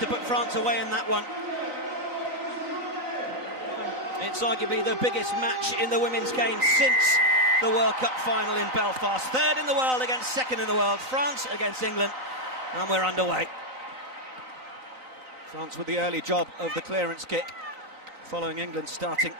to put France away in that one. It's arguably the biggest match in the women's game since the World Cup final in Belfast. Third in the world against second in the world. France against England, and we're underway. France with the early job of the clearance kick, following England starting.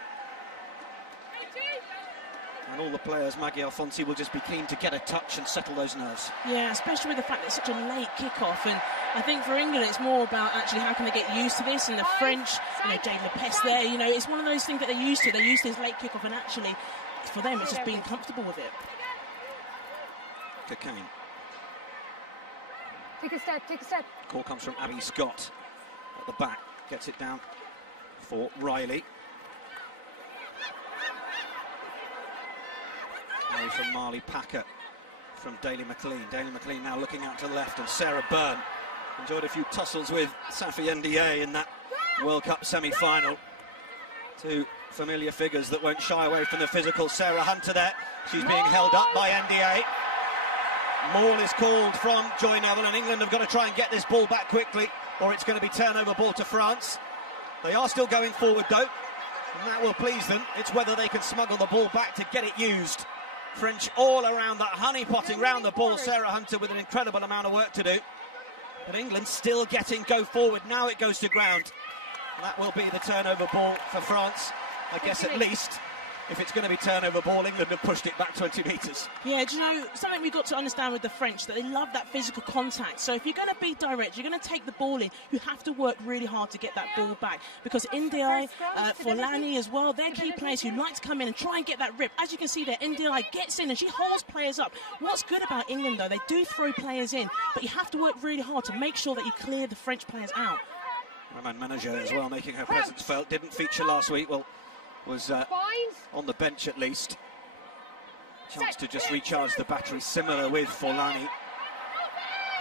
And all the players, Maggie Alfonsi, will just be keen to get a touch and settle those nerves. Yeah, especially with the fact that it's such a late kick-off. And I think for England, it's more about actually how can they get used to this. And the French, Jane Lepes there, it's one of those things that they're used to. They're used to this late kick-off, and actually, for them, it's just being comfortable with it. Cocaine. Take a step, take a step. Call comes from Abby Scott at the back. Gets it down for Riley. From Marley Packer, from Daly McLean. Daly McLean now looking out to the left, and Sarah Byrne enjoyed a few tussles with Safi Ndiaye in that World Cup semi-final. Two familiar figures that won't shy away from the physical. Sarah Hunter there, she's being held up by Ndiaye. Maul is called from Joy Neville, and England have got to try and get this ball back quickly, or it's going to be turnover ball to France. They are still going forward though, and that will please them. It's whether they can smuggle the ball back to get it used. French all around that, honey-potting round the ball. Sarah Hunter with an incredible amount of work to do. But England still getting go forward. Now it goes to ground. And that will be the turnover ball for France. I guess at least, if it's going to be turnover ball, England have pushed it back 20 metres. Yeah, do you know, something we've got to understand with the French, that they love that physical contact. So if you're going to be direct, you're going to take the ball in, you have to work really hard to get that ball back. Because Ndiaye, Forlani as well, they're key players who like to come in and try and get that rip. As you can see there, Ndiaye gets in and she holds players up. What's good about England, though, they do throw players in, but you have to work really hard to make sure that you clear the French players out. Roman Manager as well, making her presence felt. Didn't feature last week. Well, was on the bench at least. Chance to just recharge the battery, similar with Forlani.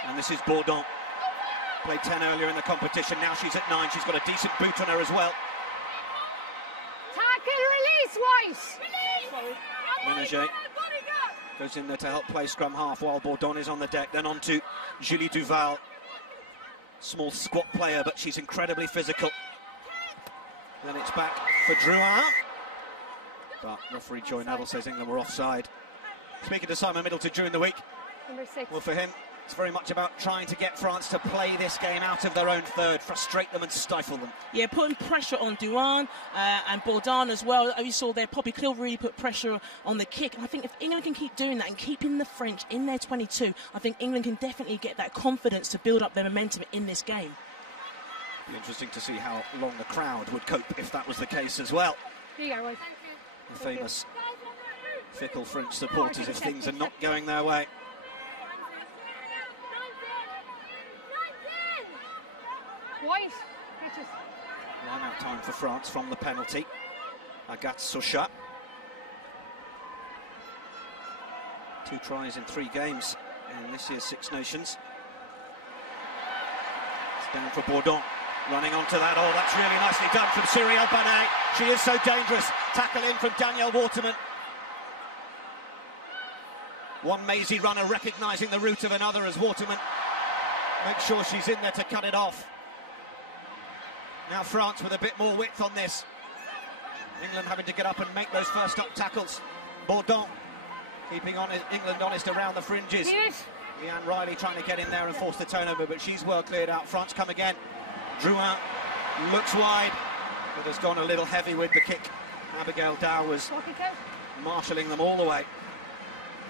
And this is Bourdon. Played 10 earlier in the competition, now she's at 9. She's got a decent boot on her as well. Tackle, release, Weiss! Manager goes in there to help play scrum half while Bourdon is on the deck. Then on to Julie Duval. Small squat player, but she's incredibly physical. Then it's back for Drouin. But referee Joy Neville says England were offside. Speaking to Simon Middleton during the week, Number 6. well, for him, it's very much about trying to get France to play this game out of their own third, frustrate them and stifle them. Yeah, putting pressure on Drouin and Bourdon as well. You saw there, Poppy Cleal really put pressure on the kick. And I think if England can keep doing that and keeping the French in their 22, I think England can definitely get that confidence to build up their momentum in this game. Be interesting to see how long the crowd would cope if that was the case as well. Here you go, Weiss. The famous fickle French supporters if things are not going their way. Weiss, catches. Line out time for France from the penalty. Agathe Socha. 2 tries in 3 games in this year's Six Nations. It's down for Bourdon. Running onto that. Oh, that's really nicely done from Cyrielle Banet. She is so dangerous. Tackle in from Danielle Waterman. One mazy runner recognising the route of another as Waterman makes sure she's in there to cut it off. Now France with a bit more width on this. England having to get up and make those first up tackles. Bourdon keeping England honest around the fringes. Leanne Riley trying to get in there and force the turnover, but she's well cleared out. France come again. Drouin looks wide, but has gone a little heavy with the kick. Abigail Dow was marshalling them all the way.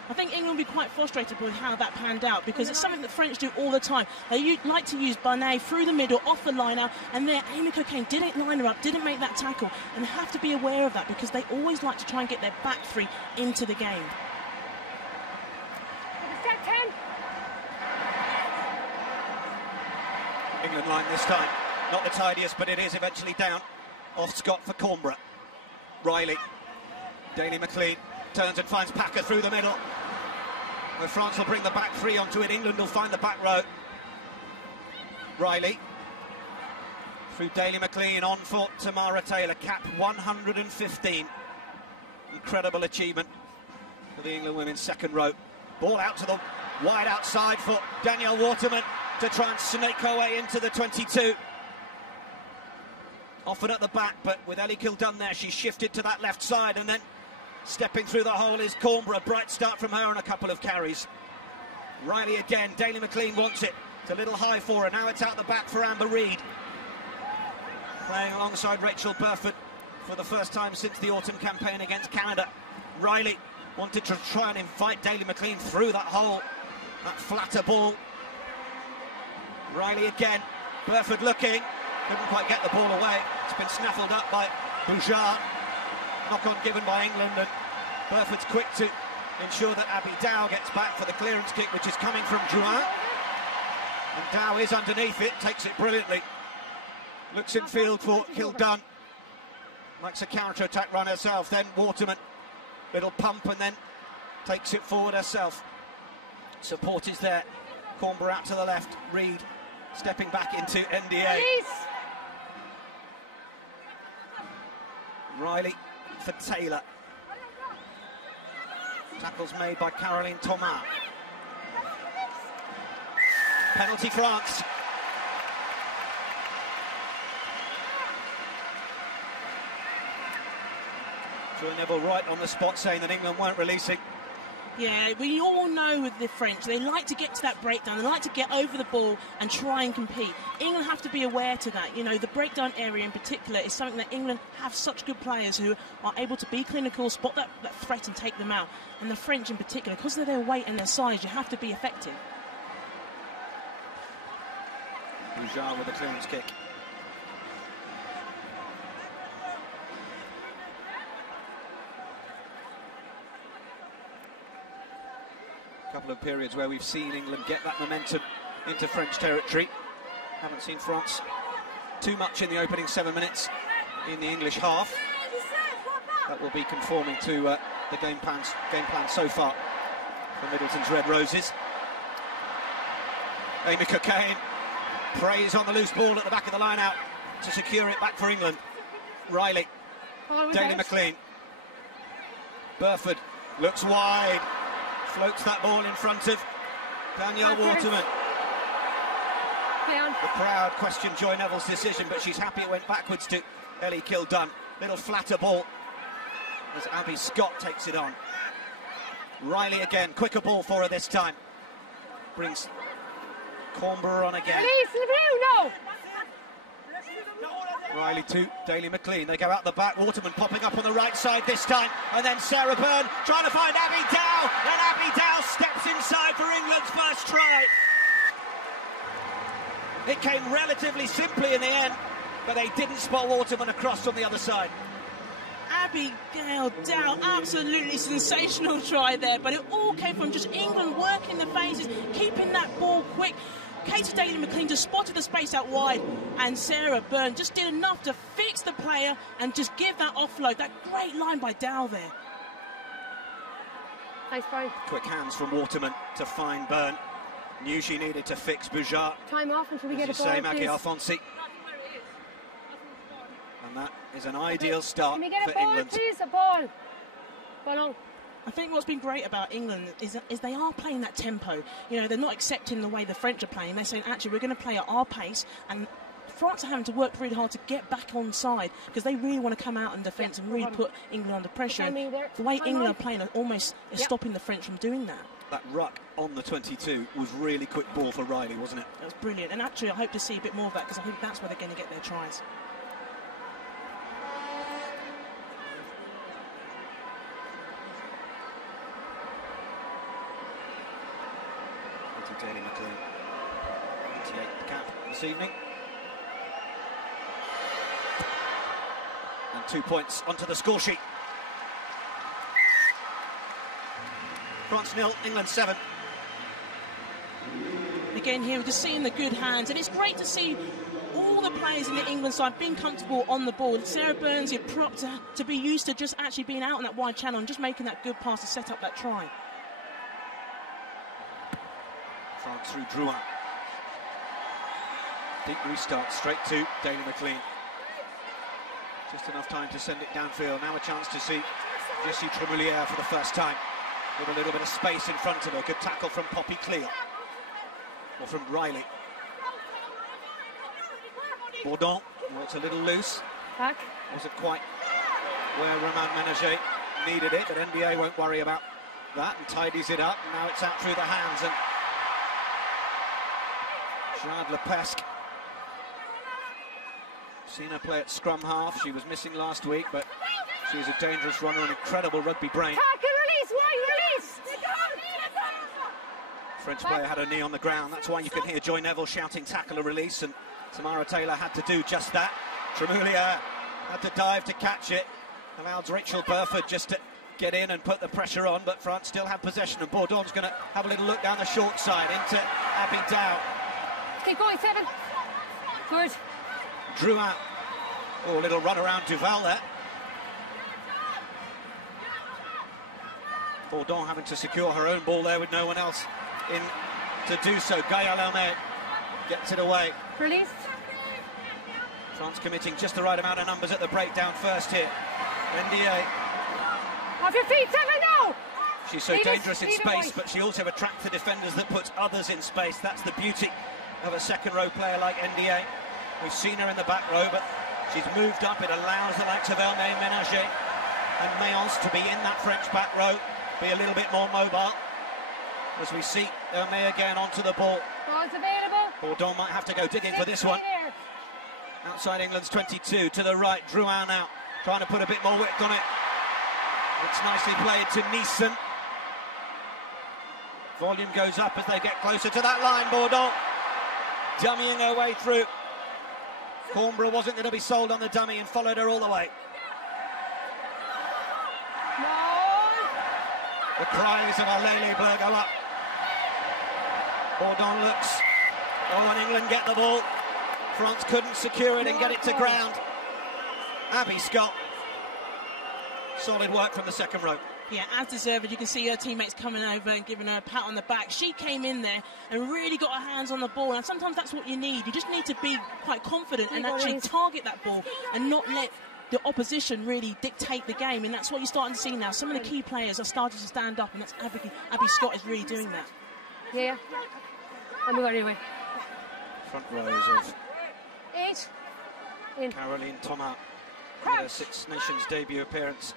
I think England will be quite frustrated with how that panned out, because it's something that French do all the time. They like to use Banet through the middle, off the line out, and there Amy Cocaine didn't line her up, didn't make that tackle, and have to be aware of that, because they always like to try and get their back three into the game. England line this time, not the tidiest, but it is eventually down. Off Scott for Cornborough. Riley, Daly McLean turns and finds Packer through the middle. Where France will bring the back three onto it, England will find the back row. Riley through Daly McLean, on for Tamara Taylor, cap 115. Incredible achievement for the England women's second row. Ball out to the wide outside for Danielle Waterman. to try and snake her way into the 22. Offered at the back, but with Ellie Kildun there, she shifted to that left side, and then stepping through the hole is Cornborough. A bright start from her on a couple of carries. Riley again, Daly McLean wants it. It's a little high for her. Now it's out the back for Amber Reid. Playing alongside Rachel Burford for the first time since the autumn campaign against Canada. Riley wanted to try and invite Daly McLean through that hole. That flatter ball. Riley again. Burford looking. Couldn't quite get the ball away. It's been snaffled up by Boujard. Knock-on given by England, and Burford's quick to ensure that Abby Dow gets back for the clearance kick, which is coming from Drouin. And Dow is underneath it, takes it brilliantly. Looks in field for Kildun. Makes a counter-attack run herself. Then Waterman, little pump, and then takes it forward herself. Support is there. Cornborough out to the left. Reid stepping back into NDA. Please. Riley for Taylor. Tackles made by Caroline Thomas. Penalty France. Joy Neville right on the spot saying that England weren't releasing. Yeah, we all know with the French, they like to get to that breakdown, they like to get over the ball and try and compete. England have to be aware to that. You know, the breakdown area in particular is something that England have such good players who are able to be clinical, spot that threat and take them out. And the French in particular, because of their weight and their size, you have to be effective. Boujard with a clearance kick. Couple of periods where we've seen England get that momentum into French territory. Haven't seen France too much in the opening 7 minutes in the English half. That will be conforming to the game plan so far for Middleton's Red Roses. Amy Cockayne prays on the loose ball at the back of the line out to secure it back for England. Riley, Daly McLean, Burford looks wide. Floats that ball in front of Danielle Waterman. The crowd questioned Joy Neville's decision, but she's happy it went backwards to Ellie Kildun. Little flatter ball as Abby Scott takes it on. Riley again, quicker ball for her this time. Brings Cornborough on again. Riley to Daly McLean. They go out the back. Waterman popping up on the right side this time. And then Sarah Byrne trying to find Abby Dow. And Abby Dow steps inside for England's first try. It came relatively simply in the end, but they didn't spot Waterman across from the other side. Abigail Dow, absolutely sensational try there, but it all came from just England working the phases, keeping that ball quick. Katie Daly McLean just spotted the space out wide, and Sarah Byrne just did enough to fix the player and just give that offload. That great line by Dow there. Nice try. Quick hands from Waterman to find Byrne. Knew she needed to fix Boujard. Time off until we get a ball, say, Maggie please. Alfonsi. And that is an ideal start Can we get for a ball, England. please? A ball. Ball on. I think what's been great about England is they are playing that tempo. You know, they're not accepting the way the French are playing. They're saying, actually, we're going to play at our pace, and France are having to work really hard to get back on side because they really want to come out in defence and really put England under pressure. And the way England are playing almost is stopping the French from doing that. That ruck on the 22 was really quick ball for Riley, wasn't it? That was brilliant. And actually, I hope to see a bit more of that because I think that's where they're going to get their tries. Daly McLean, 28th cap this evening. And 2 points onto the score sheet. France 0, England 7. Again here, we're just seeing the good hands, and it's great to see all the players in the England side being comfortable on the ball. Sarah Burns, your prop to be used to just actually being out in that wide channel and just making that good pass to set up that try. France through Drouin. Deep restart straight to Daly McLean. Just enough time to send it downfield. Now a chance to see Jessie Tremoulière for the first time with a little bit of space in front of her. Good tackle from Poppy Clear. Or from Riley. Bourdon, well, it's a little loose. Back. Wasn't quite where Romain Ménager needed it, but NDA won't worry about that and tidies it up. And now it's out through the hands, and Jade Lepesque. Seen her play at scrum half. She was missing last week, but she's a dangerous runner, an incredible rugby brain. Tackle, release, wide release. French player had her knee on the ground. That's why you can hear Joy Neville shouting tackle a release, and Tamara Taylor had to do just that. Tremulia had to dive to catch it. Allowed Rachel Burford just to get in and put the pressure on, but France still have possession, and Bourdon's going to have a little look down the short side into Abby Dow. Keep going, 7. Good. Drouin. Oh, a little run around Duval there. Bourdon having to secure her own ball there with no one else in to do so. Gaia Lermet gets it away. Release. France committing just the right amount of numbers at the breakdown first here. NDA. Off your feet, 7 now. She's so dangerous in lead it, space, boys. but she also attracts the defenders that puts others in space. That's the beauty of a second row player like NDA. We've seen her in the back row, but she's moved up. It allows the likes of Elmaine Ménager and Mayence to be in that French back row, be a little bit more mobile. As we see Elmaine again onto the ball. Ball's available. Bourdon might have to go digging for this one. Outside England's 22, to the right, Drouin now, trying to put a bit more width on it. It's nicely played to Neeson. Volume goes up as they get closer to that line, Bourdon. Dummying her way through. Coimbra wasn't going to be sold on the dummy and followed her all the way. No. The cries of Alele Blur go up. Bourdon looks. Oh, and England get the ball. France couldn't secure it and get it to ground. Abby Scott. Solid work from the second row. Yeah, as deserved. You can see her teammates coming over and giving her a pat on the back. She came in there and really got her hands on the ball, and sometimes that's what you need. You just need to be quite confident and actually target that ball and not let the opposition really dictate the game, and that's what you're starting to see now. Some of the key players are starting to stand up, and that's Abby Scott is really doing that. Yeah. I'm going anyway. Front rows of 8. In. Caroline Thomas. Her Six Nations debut appearance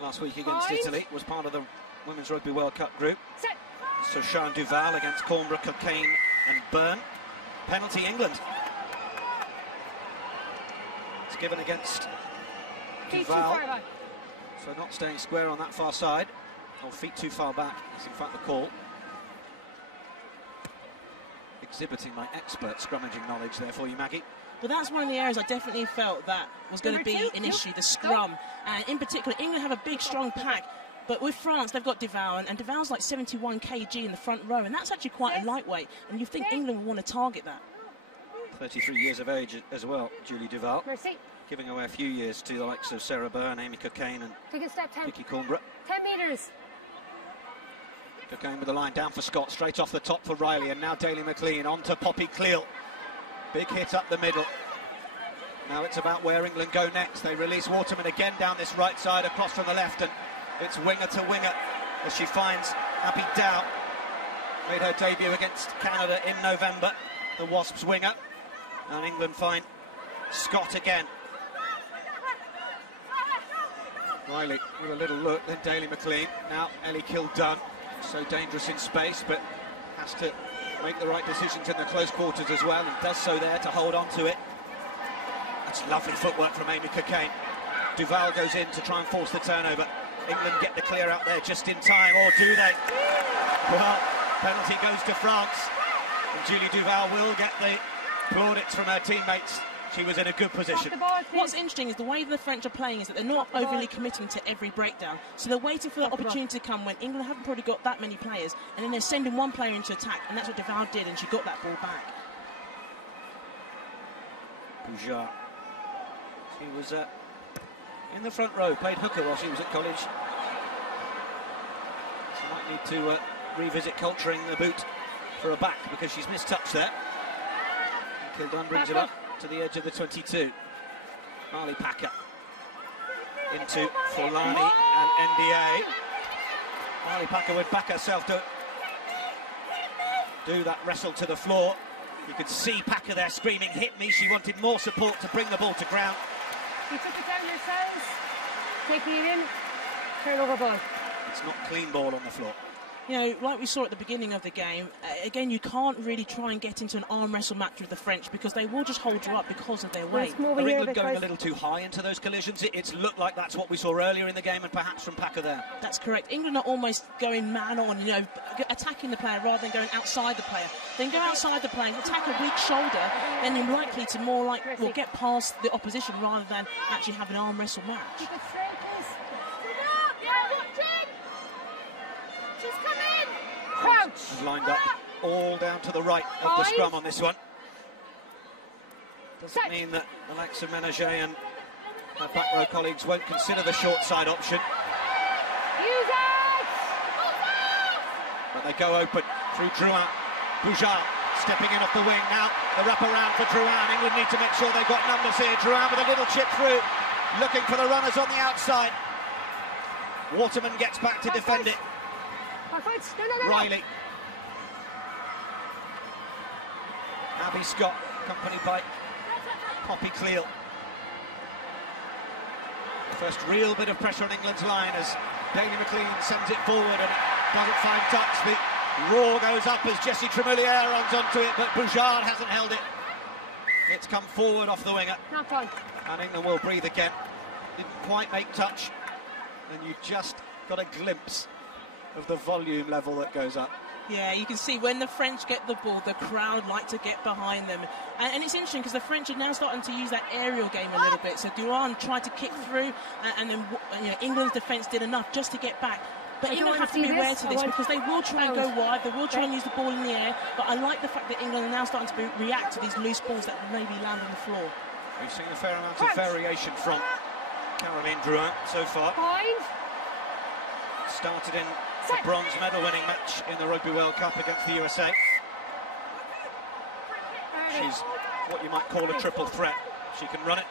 last week against Italy, was part of the Women's Rugby World Cup group. Set. So Sean Duval against Coimbra, Cocaine and Byrne. Penalty England. It's given against Feet too Duval. far back. So not staying square on that far side. Or feet too far back is in fact the call. Exhibiting my expert scrummaging knowledge there for you, Maggie. But that's one of the areas I definitely felt that was going to be an issue, the scrum. And in particular, England have a big, strong pack. But with France, they've got Duval, and Duval's like 71 kg in the front row, and that's actually quite a lightweight. And you think England will want to target that. 33 years of age as well, Julie Duval. Mercy. Giving away a few years to the likes of Sarah Byrne, Amy Cocaine and Take a step, 10. Vicky Coimbra. 10 metres. Cocaine with the line down for Scott, straight off the top for Riley, and now Daly McLean on to Poppy Cleal. Big hit up the middle. Now it's about where England go next. They release Waterman again down this right side, across from the left, and it's winger to winger as she finds Abby Dow. Made her debut against Canada in November, the Wasps winger. And England find Scott again. Riley with a little look, then Daly McLean. Now Ellie Kildunn, so dangerous in space, but has to make the right decisions in the close quarters as well, and does so there to hold on to it. That's lovely footwork from Amy Cocaine. Duval goes in to try and force the turnover. England get the clear out there just in time, or do they? Well, penalty goes to France, and Julie Duval will get the plaudits from her teammates. She was in a good position. What's interesting is the way the French are playing is that they're not overly committing to every breakdown. So they're waiting for that opportunity to come when England haven't probably got that many players, and then they're sending one player into attack, and that's what Duval did, and she got that ball back. Boujard. She was in the front row, played hooker while she was at college. She might need to revisit culturing the boot for a back because she's mistouched there. Kildunn brings it up to the edge of the 22. Marley Packer into Forlani and NDA. Marley Packer would back herself to do that wrestle to the floor. You could see Packer there screaming, "Hit me." She wanted more support to bring the ball to ground. You took it down yourselves. Taking it in. Turnover ball. It's not clean ball on the floor. You know, like we saw at the beginning of the game, again, you can't really try and get into an arm wrestle match with the French because they will just hold you up because of their weight. Are England going a little too high into those collisions? It's looked like that's what we saw earlier in the game, and perhaps from Packer there. That's correct. England are almost going man on, you know, attacking the player rather than going outside the player. Then go outside the player, attack a weak shoulder, then you're likely to more like, well, get past the opposition rather than actually have an arm wrestle match. Keep it straight, please. She's coming! Crouch! Lined up all down to the right of the scrum on this one. Doesn't mean that the likes of Menage and her back row colleagues won't consider the short side option. Use it! But they go open through Drouin. Boujard stepping in off the wing now. The wrap around for Drouin. England need to make sure they've got numbers here. Drouin with a little chip through, looking for the runners on the outside. Waterman gets back to defend it. No. Riley. Abby Scott, accompanied by Poppy Cleal. First real bit of pressure on England's line as Daly McLean sends it forward and doesn't find touch. The roar goes up as Jessie Tremouliere runs onto it, but Boujard hasn't held it. It's come forward off the winger. Not done. And England will breathe again. Didn't quite make touch. And you just got a glimpse of the volume level that goes up. Yeah, you can see when the French get the ball, the crowd like to get behind them. And it's interesting because the French are now starting to use that aerial game a little bit. So Drouin tried to kick through, and then England's defence did enough just to get back. But England have to be aware to this because they will try and go wide, they will try and use the ball in the air. But I like the fact that England are now starting to react to these loose balls that maybe land on the floor. We've seen a fair amount of variation from Caroline Drouin so far. Started in the bronze medal winning match in the Rugby World Cup against the USA. She's what you might call a triple threat. She can run it,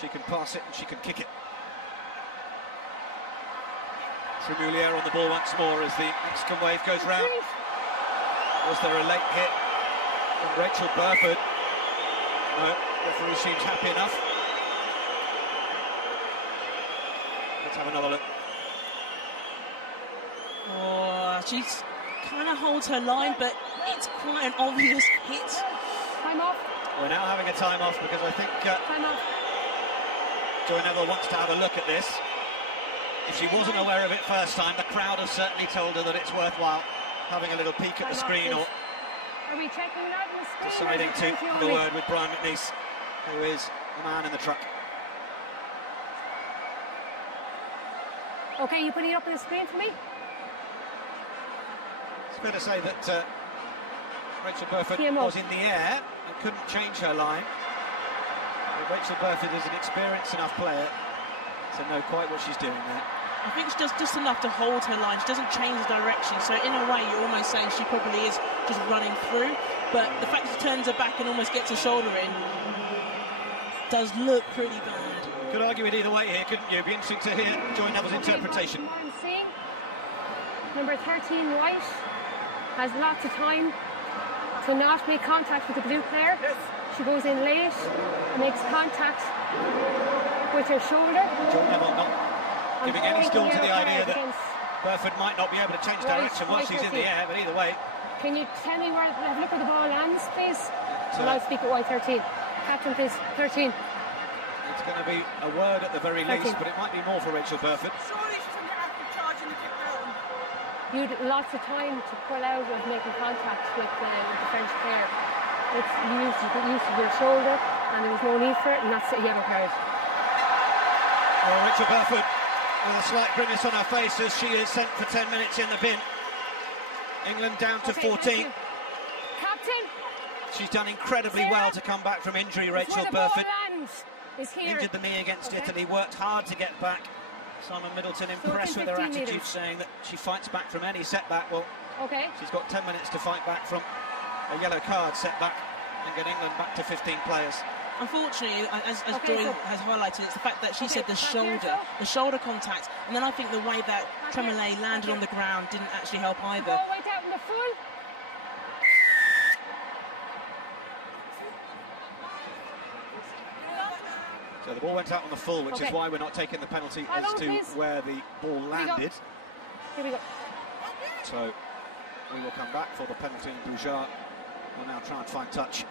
she can pass it, and she can kick it. Tremouliere on the ball once more as the Mexican wave goes round. Was there a late hit from Rachel Burford? No, referee seems happy enough. Let's have another look. Oh, she kind of holds her line, but it's quite an obvious hit. Time off. We're now having a time off because I think Time off. Joy Neville wants to have a look at this. If she wasn't aware of it first time, the crowd has certainly told her that it's worthwhile having a little peek at the screen or Are we checking that on the screen? deciding to have a word with Brian McNeice, who is the man in the truck. Okay, you putting it up on the screen for me? It's fair to say that Rachel Burford TMO. was in the air and couldn't change her line. But Rachel Burford is an experienced enough player to know quite what she's doing there. I think it's just enough to hold her line. She doesn't change the direction. So in a way, you're almost saying she probably is just running through. But the fact she turns her back and almost gets her shoulder in does look pretty bad. Could argue it either way here, couldn't you? It'd be interesting to hear Joy Neville's interpretation. What I'm seeing, number 13, White, has lots of time to not make contact with the blue player. She goes in late and makes contact with her shoulder. Joy Neville not giving any stall to the idea that Burford might not be able to change direction once she's in the air, but either way. Can you tell me where, have a look at the ball lands, please? And I'll speak at White 13. Captain, please, 13. It's going to be a word at the very 13. least, but it might be more for Rachel Burford. Surely she's going to have to charge in the kick down. You had lots of time to pull out of making contact with the French player. It's you get used to your shoulder, and there was no need for it, and that's a yellow card. Well, Rachel Burford with a slight grimace on her face as she is sent for 10 minutes in the bin. England down to 14. Captain! She's done incredibly well to come back from injury, Rachel Burford. Is here. Injured the knee against Italy, worked hard to get back. Simon Middleton impressed with her attitude, saying that she fights back from any setback. Well, she's got 10 minutes to fight back from a yellow card setback and get England back to 15 players. Unfortunately, as Joy has highlighted, it's the fact that she said the shoulder contact, and then I think the way that Tremouliere landed on the ground didn't actually help either. Ball went out in the front. So the ball went out on the full, which is why we're not taking the penalty as to where the ball landed. Here we go. So we will come back for the penalty, and Boujard will now try and find touch.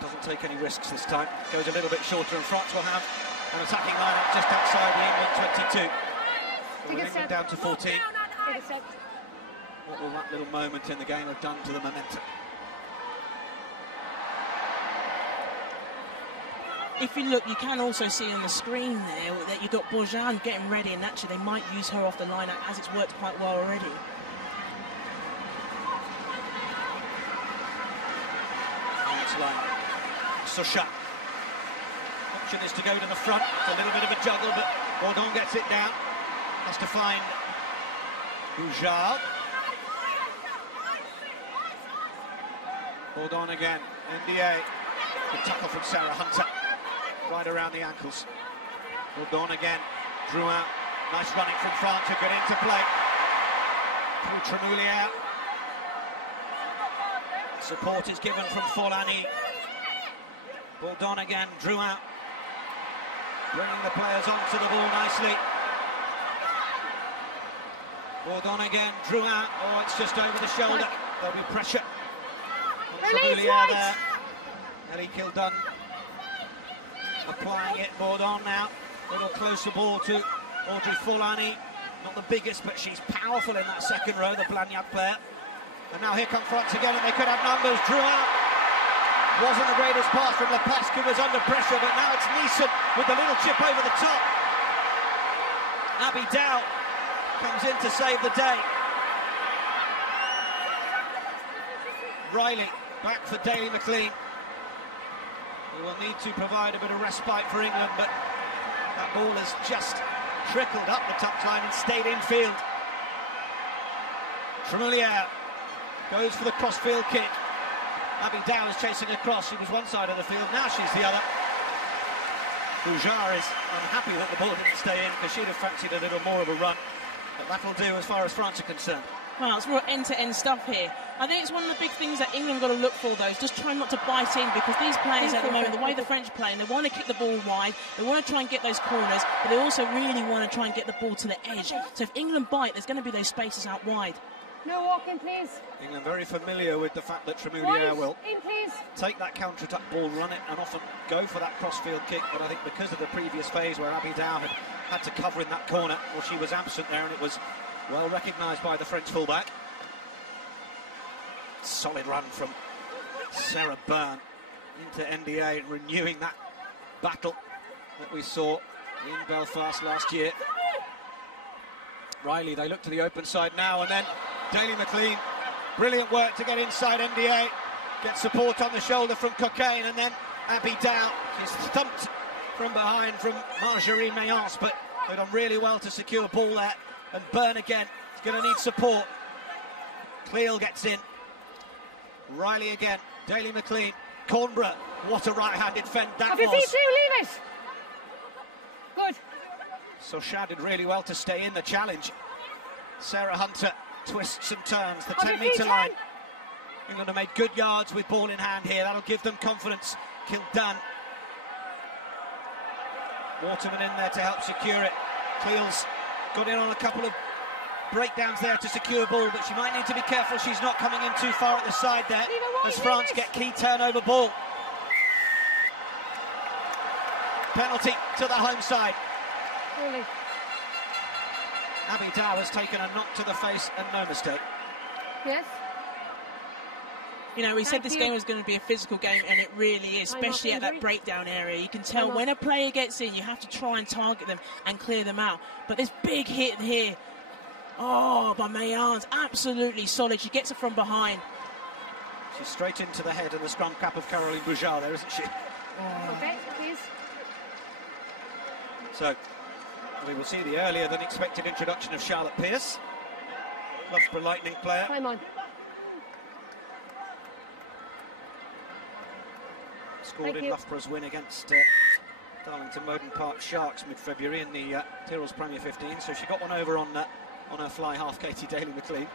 Doesn't take any risks this time. Goes a little bit shorter, and France will have an attacking lineup just outside the England 22. With England down to 14. What will that little moment in the game have done to the momentum? If you look, you can also see on the screen there that you've got Bourgeon getting ready, and actually they might use her off the lineup as it's worked quite well already. Next line, Sochat. Option is to go to the front. It's a little bit of a juggle, but Bourdon gets it down. Has to find Boujard. Bourdon again. NDA. Good tackle from Sarah Hunter. Right around the ankles. Bourdon again. Drew out. Nice running from France to get into play. Through Tremoulier. Support is given from Folani. Bourdon again. Drew out. Bringing the players onto the ball nicely. Bourdon again. Drew out. Oh, it's just over the shoulder. There'll be pressure. Tremoulier there. Ellie Kildun applying it. Bourdon now. A little closer ball to Audrey Folani. Not the biggest, but she's powerful in that second row, the Blagnac player. And now here come France again, and they could have numbers. Drew out. Wasn't the greatest pass from Lepesque, who was under pressure, but now it's Neeson with the little chip over the top. Abby Dow comes in to save the day. Riley back for Daly McLean. We will need to provide a bit of respite for England, but that ball has just trickled up the touchline and stayed in field. Tremoulier goes for the cross-field kick. Abby Dow is chasing across. She was one side of the field, now she's the other. Boujard is unhappy that the ball didn't stay in, because she'd have fancied a little more of a run. But that'll do as far as France are concerned. Well, it's real end-to-end stuff here. I think it's one of the big things that England got to look for, though, is just try not to bite in, because these players at the moment, the way the French are playing, they want to kick the ball wide, they want to try and get those corners, but they also really want to try and get the ball to the edge. So if England bite, there's going to be those spaces out wide. No walking, please. England very familiar with the fact that Tremoulier will take that counter-attack ball, run it, and often go for that cross-field kick. But I think because of the previous phase where Abby Dow had to cover in that corner, well, she was absent there, and it was well recognised by the French fullback. Solid run from Sarah Byrne into NDA, renewing that battle that we saw in Belfast last year. Riley, they look to the open side now, and then Daly McLean, brilliant work to get inside NDA, get support on the shoulder from Cocaine, and then Abby Dow, she's thumped from behind from Marjorie Mayence, but they've done really well to secure ball there, and Byrne again is going to need support. Cleel gets in, Riley again, Daly McLean, Cornborough, what a right-handed fend that was. Leave it. Good. Sochat did really well to stay in the challenge. Sarah Hunter twists and turns the 10-metre line. England have made good yards with ball in hand here. That'll give them confidence. Kildun. Waterman in there to help secure it. Cleel's got in on a couple of breakdowns there to secure ball, but she might need to be careful she's not coming in too far at the side there as France get key turnover ball. Penalty to the home side. Really? Abby Dow has taken a knock to the face and no mistake. Yes. You know, we said this game was going to be a physical game, and it really is, especially at that breakdown area. You can tell when a player gets in, you have to try and target them and clear them out. But this big hit here, oh, by Mayence, absolutely solid. She gets it from behind. She's straight into the head of the scrum cap of Caroline Boujard there, isn't she? Okay, please. So we will see the earlier than expected introduction of Charlotte Pearce, Loughborough Lightning player. Time on. Scored in Loughborough's win against Darlington Moden Park Sharks mid-February in the Tyrrell's Premier 15. So she got one over on her fly half, Katie Daly McLean.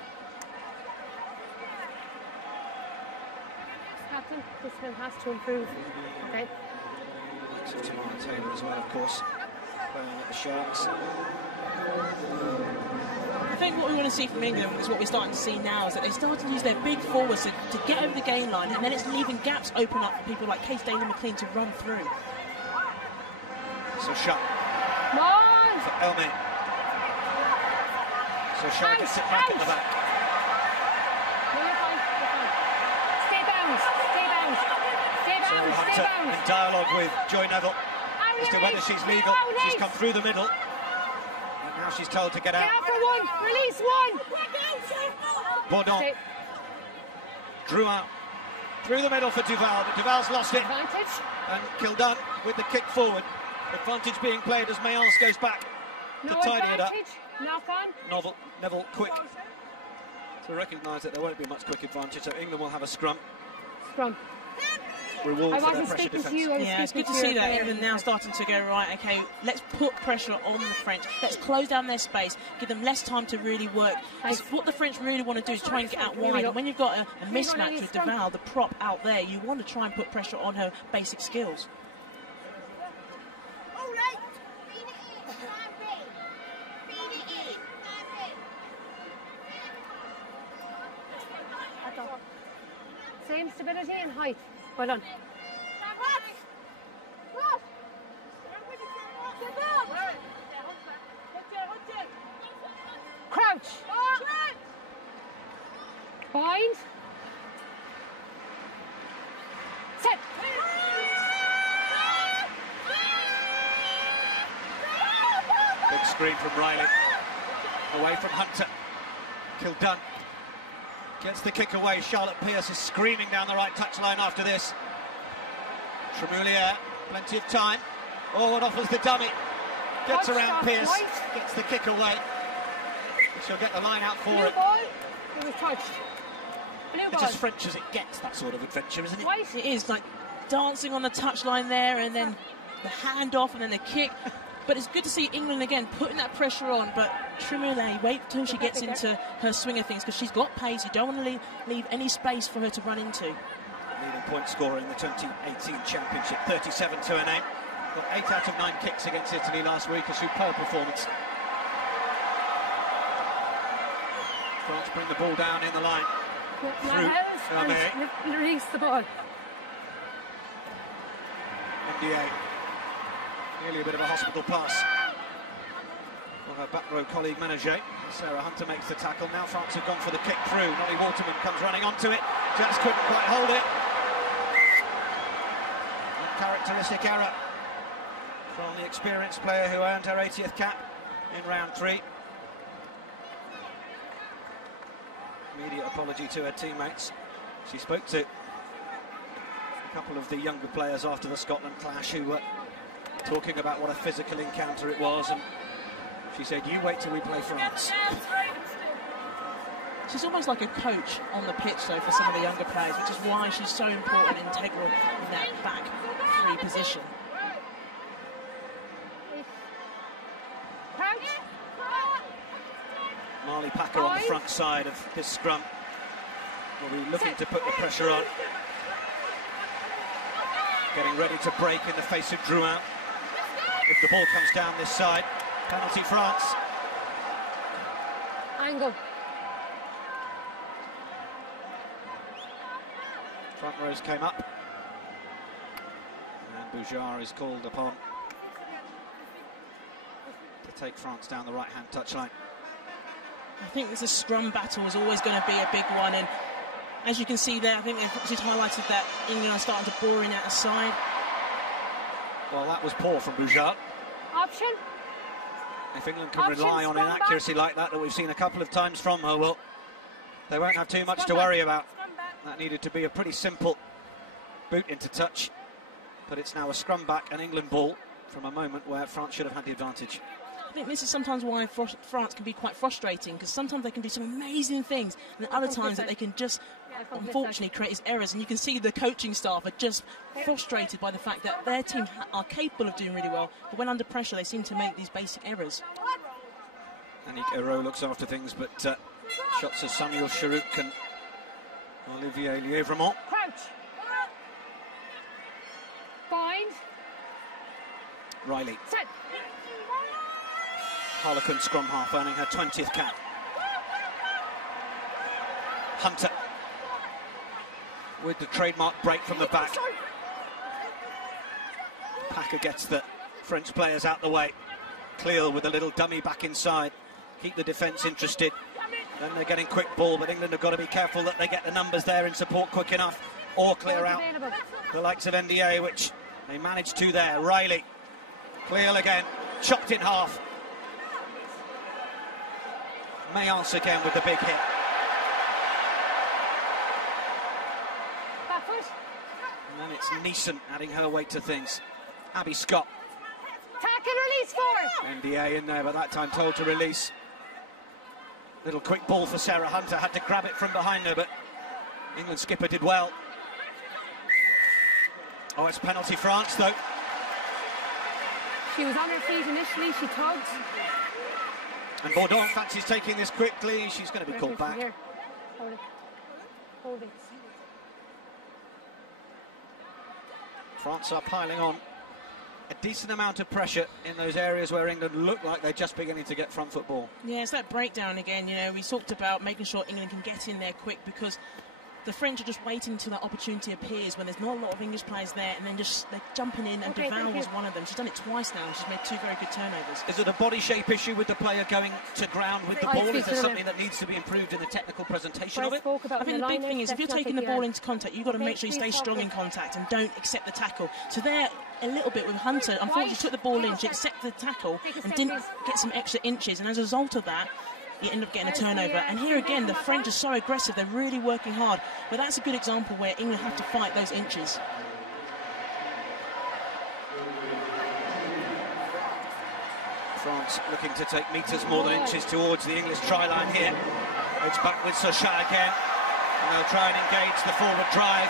Captain, this one has to improve. Okay. So Tamara Taylor as well, of course, playing at the Sharks. I think what we want to see from England is what we're starting to see now, is that they start to use their big forwards to get over the gain line, and then it's leaving gaps open up for people like Kate Daly-McLean to run through. So shot. Come on! For Elme. So Shah gets it back at the back. No, you're fine. Stay bound. Stay bound. Stay So bound. Stay Hunter bound. in dialogue with Joy Neville as to whether she's legal. She's come through the middle. And now she's told to get out. Get out for one. Release one. Bourdon Stay. drew out through the middle for Duval, but Duval's lost it. Advantage. And Kildun with the kick forward. Advantage being played as Mayence goes back to No tidy it up. advantage. Knock on. Neville quick to recognise that there won't be much quick advantage, so England will have a scrum. Scrum. Reward I for their wasn't pressure speaking defence. to you. I was Yeah, it's speaking good to see your that player. England now starting to go, right, okay, let's put pressure on the French. Let's close down their space, give them less time to really work. Because what the French really want to do is try and get out wide. And when you've got a mismatch with Duval, the prop out there, you want to try and put pressure on her basic skills. Same stability and height. Well done. Crouch. Bind. Set. Big screen from Riley. Away from Hunter. Kildun gets the kick away. Charlotte Pierce is screaming down the right touchline after this. Tremoulier, plenty of time. Oh, it offers the dummy. Gets around Pierce, gets the kick away. She'll get the line out for Blue it. ball. It was touched. Blue It's ball. as French as it gets, that sort of adventure, isn't it? White. It is like dancing on the touchline there, and then the handoff, and then the kick. But it's good to see England again putting that pressure on. But Tremoulier, wait till she gets into her swing of things, because she's got pace. You don't want to leave any space for her to run into. Leading point scorer in the 2018 championship, 37 to her name. Got 8 out of 9 kicks against Italy last week, a superb performance. France bring the ball down in the line. Through. Release the ball. NDA. Nearly a bit of a hospital pass for her back row colleague Menage. Sarah Hunter makes the tackle. Now France have gone for the kick through. Nolly Waterman comes running onto it. Just couldn't quite hold it. Uncharacteristic error from the experienced player who earned her 80th cap in round 3. Immediate apology to her teammates. She spoke to a couple of the younger players after the Scotland clash who were talking about what a physical encounter it was, and she said, "You wait till we play France." She's almost like a coach on the pitch, though, for some of the younger players, which is why she's so important and integral in that back 3 position. Crouch. Marley Packer on the front side of this scrum will be looking to put the pressure on. Getting ready to break in the face of Drouin. If the ball comes down this side, penalty France. Angle. Front rows came up. And Boujard is called upon to take France down the right-hand touchline. I think this scrum battle is always going to be a big one, and as you can see there, I think they've just highlighted that England are starting to bore in at the side. Well, that was poor from Boujard. Option. If England can Option, rely on scrum inaccuracy like that we've seen a couple of times from her, well, they won't have too much to worry about. That needed to be a pretty simple boot into touch, but it's now a scrum back and England ball from a moment where France should have had the advantage. I think this is sometimes why France can be quite frustrating, because sometimes they can do some amazing things, and other times that they can just, unfortunately, create these errors. And you can see the coaching staff are just frustrated by the fact that their team are capable of doing really well, but when under pressure, they seem to make these basic errors. Annick Hérault looks after things, but shots of Samuel Charouk and Olivier Lièvremont. Crouch. Bind. Riley. Set. Harlequin scrum half earning her 20th cap. Hunter with the trademark break from the back. Packer gets the French players out the way. Cleal with a little dummy back inside. Keep the defence interested. Then they're getting quick ball, but England have got to be careful that they get the numbers there in support quick enough or clear out the likes of NDA, which they managed to there. Riley. Cleal again. Chopped in half. Mayence again with the big hit. Back foot. And then it's Neeson adding her weight to things. Abby Scott. Tackle release forward. NDA in there, but that time told to release. Little quick ball for Sarah Hunter. Had to grab it from behind her, but England skipper did well. Oh, it's penalty France, though. She was on her feet initially. She tugged. And Bourdon fancies taking this quickly. She's going to be called back. Here. Hold it. Hold it. France are piling on a decent amount of pressure in those areas where England look like they're just beginning to get front foot ball. Yeah, it's that breakdown again. You know, we talked about making sure England can get in there quick, because the French are just waiting until that opportunity appears when there's not a lot of English players there, and then just they're jumping in, and Duval was one of them. She's done it twice now. She's made 2 very good turnovers. Is it a body shape issue with the player going to ground with the ball? Is there something that needs to be improved in the technical presentation of it? I think the big thing is, if you're taking the ball into contact, you've got to make sure you stay strong in contact and don't accept the tackle. So there, a little bit with Hunter, unfortunately, she took the ball in, she accepted the tackle and didn't get some extra inches, and as a result of that, you end up getting a turnover. And here again, the French are so aggressive, they're really working hard. But that's a good example where England have to fight those inches. France looking to take metres more than inches towards the English try line here. It's back with Sochat again. And they'll try and engage the forward drive.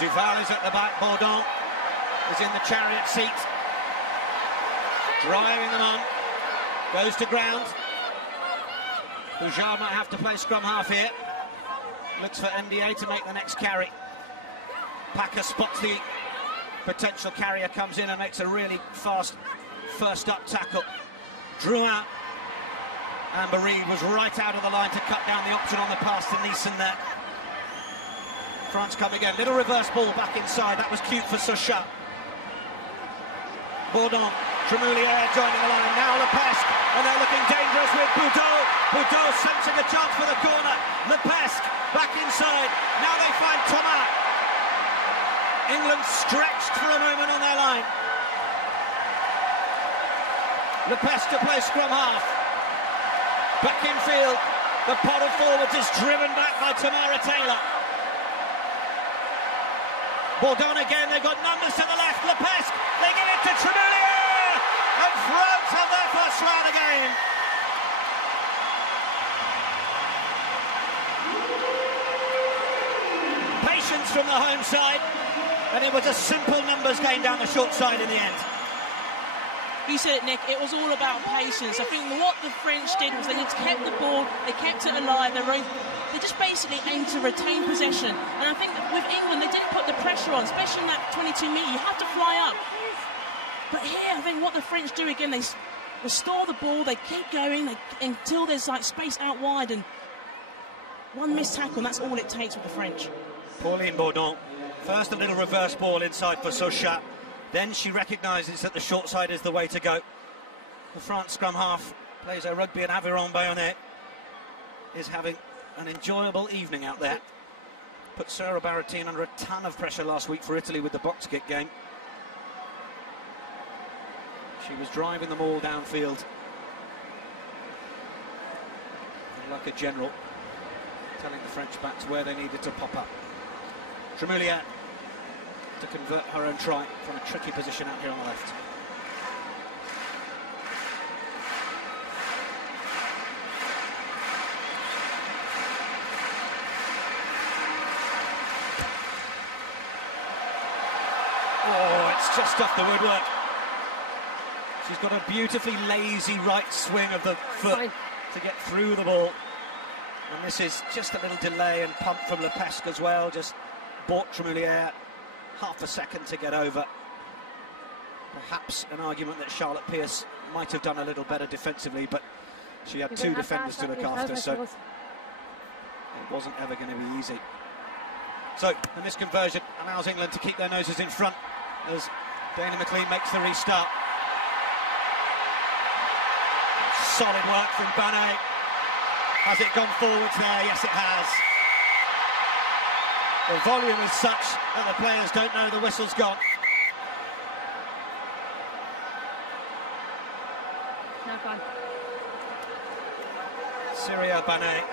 Duval is at the back. Bourdon is in the chariot seat. Driving them on. Goes to ground. Boujard might have to play scrum half here. Looks for NDA to make the next carry. Packer spots the potential carrier, comes in and makes a really fast first up tackle. Drew out. Amber Reid was right out of the line to cut down the option on the pass to Neeson there. France come again. Little reverse ball back inside. That was cute for Sochat. Bourdon. Tremoulier joining the line. Now Lepesque. And they're looking dangerous with Boudot. Boudot sensing a chance for the corner. Lepesque back inside. Now they find Thomas. England stretched for a moment on their line. Lepesque to play scrum half. Back in field. The pot of forwards is driven back by Tamara Taylor. Bourdon again. They've got numbers to the left. Lepesque. They give it to Tremoulier. And France have their first round again. Patience from the home side, and it was a simple numbers game down the short side in the end. You said it, Nick, it was all about patience. I think what the French did was they just kept the ball, they kept it alive, they just basically aimed to retain possession. And I think that with England, they didn't put the pressure on, especially in that 22 metre, you have to fly up. But here, I think what the French do again, they restore the ball, they keep going until there's like space out wide, and one missed tackle, and that's all it takes with the French. Pauline Bourdon, first a little reverse ball inside for Sochat, then she recognises that the short side is the way to go. The France scrum half plays her rugby at Aviron Bayonnais, is having an enjoyable evening out there. Put Sarah Barrettine under a ton of pressure last week for Italy with the box kick game. She was driving them all downfield like a general, telling the French backs where they needed to pop up. Tremoulier to convert her own try from a tricky position out here on the left. Oh, it's just off the woodwork. She's got a beautifully lazy right swing of the foot to get through the ball. And this is just a little delay and pump from Lepesque as well. Just bought Tremoulier half a second to get over. perhaps an argument that Charlotte Pierce might have done a little better defensively, but she had two defenders to look after, so it wasn't ever going to be easy. So the misconversion allows England to keep their noses in front as Daly McLean makes the restart. Solid work from Banet. Has it gone forwards there? Yes, it has. The volume is such that the players don't know the whistle's gone. Not gone. Syria Banet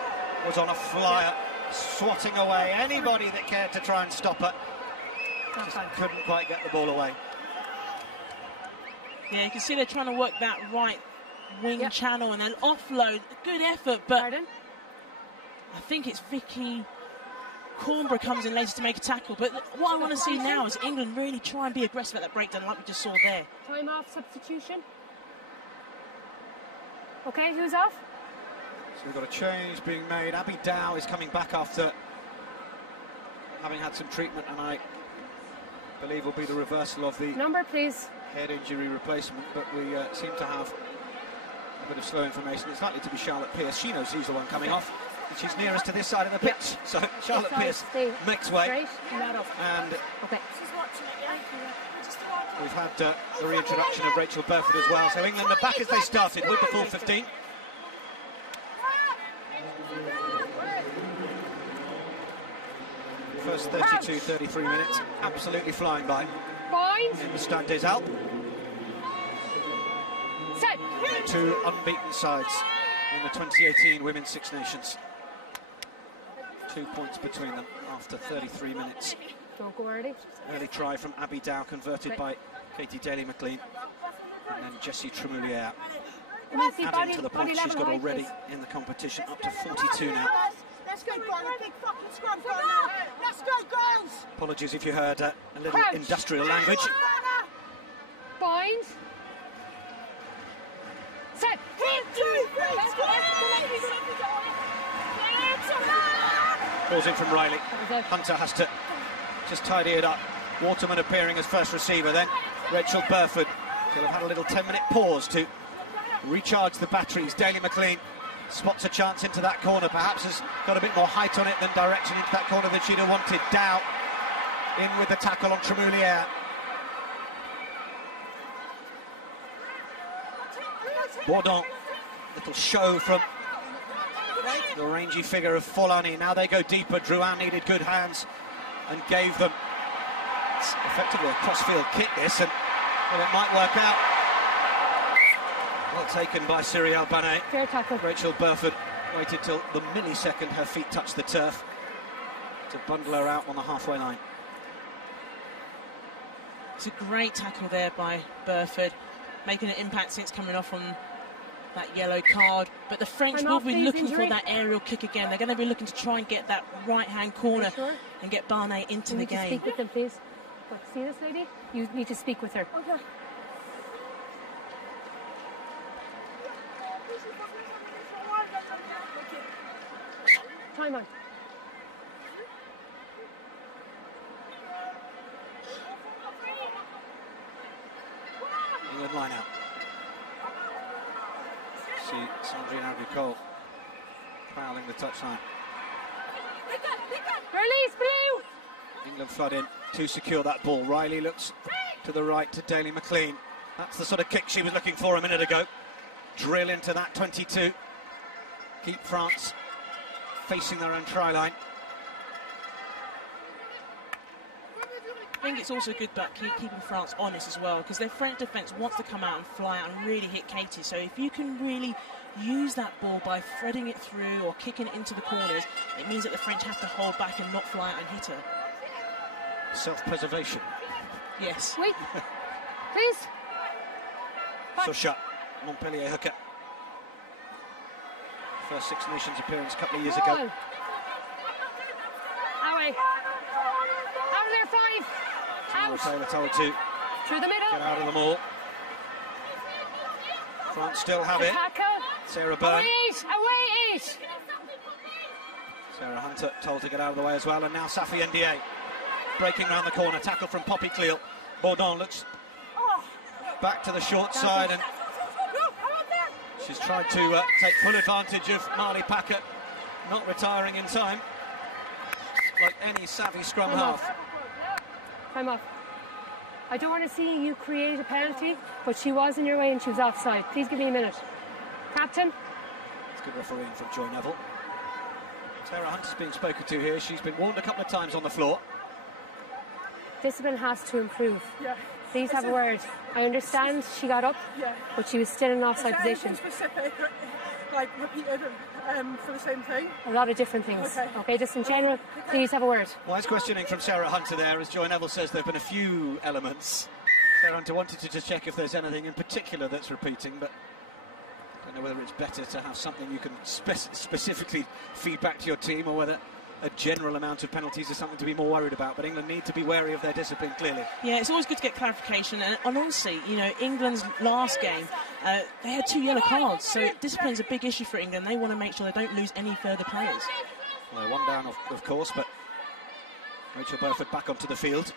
was on a flyer, swatting away anybody that cared to try and stop her. Just couldn't quite get the ball away. Yeah, you can see they're trying to work that right wing channel and then offload. Good effort, but Pardon? I think it's Vicky Cornborough comes in later to make a tackle. But what I want to see now is England really try and be aggressive at that breakdown like we just saw there. Time off, substitution. Okay, who's off? So we've got a change being made. Abby Dow is coming back after having had some treatment, and I believe will be the reversal of the Number, please. head injury replacement, but we seem to have a bit of slow information. It's likely to be Charlotte Pierce. She knows who's the one coming off, and she's nearest to this side of the pitch. So Charlotte Pierce makes way, and we've had the reintroduction of Rachel Burford as well. So England are back as they started with the full 15. First 32, 33 minutes, absolutely flying by in the Stade des Alpes. Set. Two unbeaten sides in the 2018 Women's Six Nations. 2 points between them after 33 minutes. Don't go early. Early try from Abby Dow, converted by Katie Daly McLean. And then Jessie Tremoulier adding to the points she's got already in the competition, up to 42 now. Let's go, girls. Big fucking scrum now. Let's go, girls. Apologies if you heard a little industrial language. Bind. Set. 1, 2, 3, Balls in from Riley. Hunter has to just tidy it up. Waterman appearing as first receiver, then Rachel Burford. She'll have had a little 10-minute pause to recharge the batteries. Daly McLean spots a chance into that corner, perhaps has got a bit more height on it than direction into that corner than she'd have wanted. Dow in with the tackle on Tremoulier. Bourdon, little show from the rangy figure of Folani. Now they go deeper. Drouin needed good hands and gave them. It's effectively a crossfield kick this, and well, it might work out. Well taken by Cyrielle Banet. Fair tackle. Rachel Burford waited till the millisecond her feet touched the turf to bundle her out on the halfway line. It's a great tackle there by Burford, making an impact since coming off on that yellow card. But the French will be looking for that aerial kick again. They're going to be looking to try and get that right-hand corner and get Banet into the game. Speak with them, please. See this lady? You need to speak with her. Okay. Time on. England line out. See Sandrine Agricole prowling the touchline. Release, blue! England flood in to secure that ball. Riley looks to the right to Daly McLean. That's the sort of kick she was looking for a minute ago. Drill into that 22. Keep France facing their own try line. I think it's also good about keeping France honest as well, because their French defence wants to come out and fly out and really hit Katie. So if you can really use that ball by threading it through or kicking it into the corners, it means that the French have to hold back and not fly out and hit her. Self-preservation. Yes. Wait. Please. Sosha, Montpellier hooker. First Six Nations appearance a couple of years ago. Away. Out of there, 5. Out. Taylor told to Through the middle. get out of the maul. France still have it. Tackle. Sarah Byrne. Away 8. Sarah Hunter told to get out of the way as well. And now Safi NDA breaking round the corner. Tackle from Poppy Cleal. Bourdon looks back to the short side, and she's tried to take full advantage of Marley Packard not retiring in time, like any savvy scrum half. Time off. I don't want to see you create a penalty, but she was in your way and she was offside. Please give me a minute. Captain? It's good refereeing from Joy Neville. Sarah Hunt is being spoken to here. She's been warned a couple of times on the floor. Discipline has to improve. Yeah. Please have a word. I understand she got up, but she was still in an offside position. Specific, like repeated for the same thing? A lot of different things. Okay, just in general, please have a word. Wise questioning from Sarah Hunter there, as Joy Neville says there have been a few elements. Sarah Hunter wanted to just check if there's anything in particular that's repeating, but I don't know whether it's better to have something you can specifically feed back to your team, or whether a general amount of penalties is something to be more worried about. But England need to be wary of their discipline, clearly. Yeah, it's always good to get clarification. And honestly, you know, England's last game, they had 2 yellow cards, so discipline's a big issue for England. They want to make sure they don't lose any further players. Well, one down, of course, but Rachel Burford back onto the field.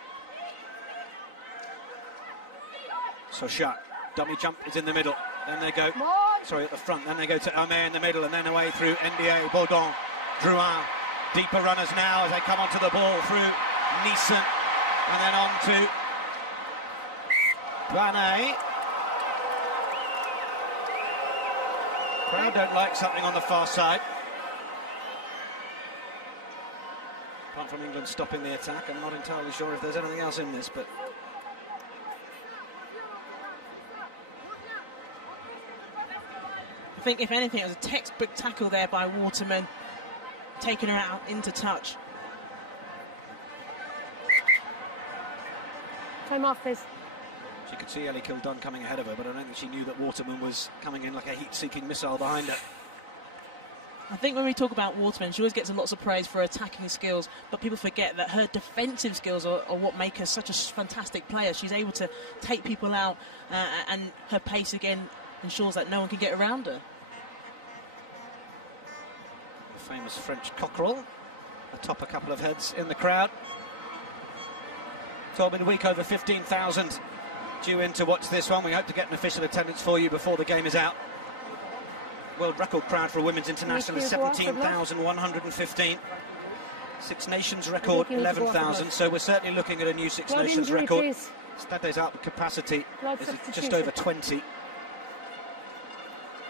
So shot, dummy jump is in the middle. Then they go, sorry, at the front. Then they go to Amé in the middle, and then away through NDA, Baudon, Drouin. Deeper runners now as they come onto the ball through Neeson, and then on to Banet. Crowd don't like something on the far side. Apart from England stopping the attack, I'm not entirely sure if there's anything else in this, but I think if anything, it was a textbook tackle there by Waterman, taking her out into touch. Time off, please. She could see Ellie Kildunn coming ahead of her, but I don't think she knew that Waterman was coming in like a heat-seeking missile behind her. I think when we talk about Waterman, she always gets lots of praise for her attacking skills, but people forget that her defensive skills are what make her such a fantastic player. She's able to take people out, and her pace again ensures that no one can get around her. Famous French cockerel atop a couple of heads in the crowd. Told me the week over 15,000 due in to watch this one. We hope to get an official attendance for you before the game is out. World record crowd for a women's international is 17,115. Six Nations record 11,000, so we're certainly looking at a new Six Nations record. Stades Alpes capacity is just over 20.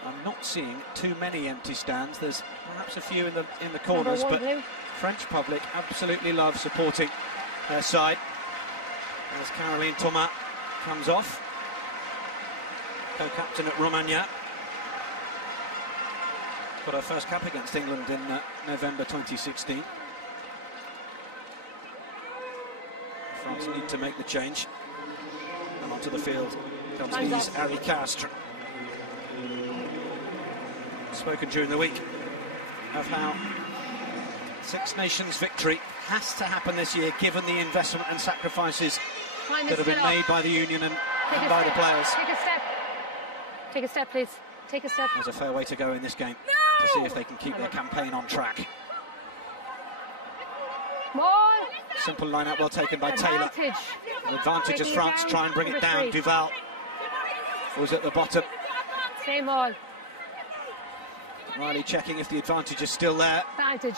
I'm not seeing too many empty stands. There's perhaps a few in the corners, but French public absolutely love supporting their side. As Caroline Thomas comes off, co-captain at Romagna. Got her first cap against England in November 2016. France need to make the change. And onto the field comes Lise Harry Castres. Spoken during the week of how Six Nations victory has to happen this year, given the investment and sacrifices that have been made by the union and by the players. Take a step. Take a step, please. Take a step. There's a fair way to go in this game to see if they can keep their campaign on track. More. Simple line-out, well taken by Taylor. Advantage as France try and bring it down. Duval was at the bottom. Same all. Riley checking if the advantage is still there. Advantage.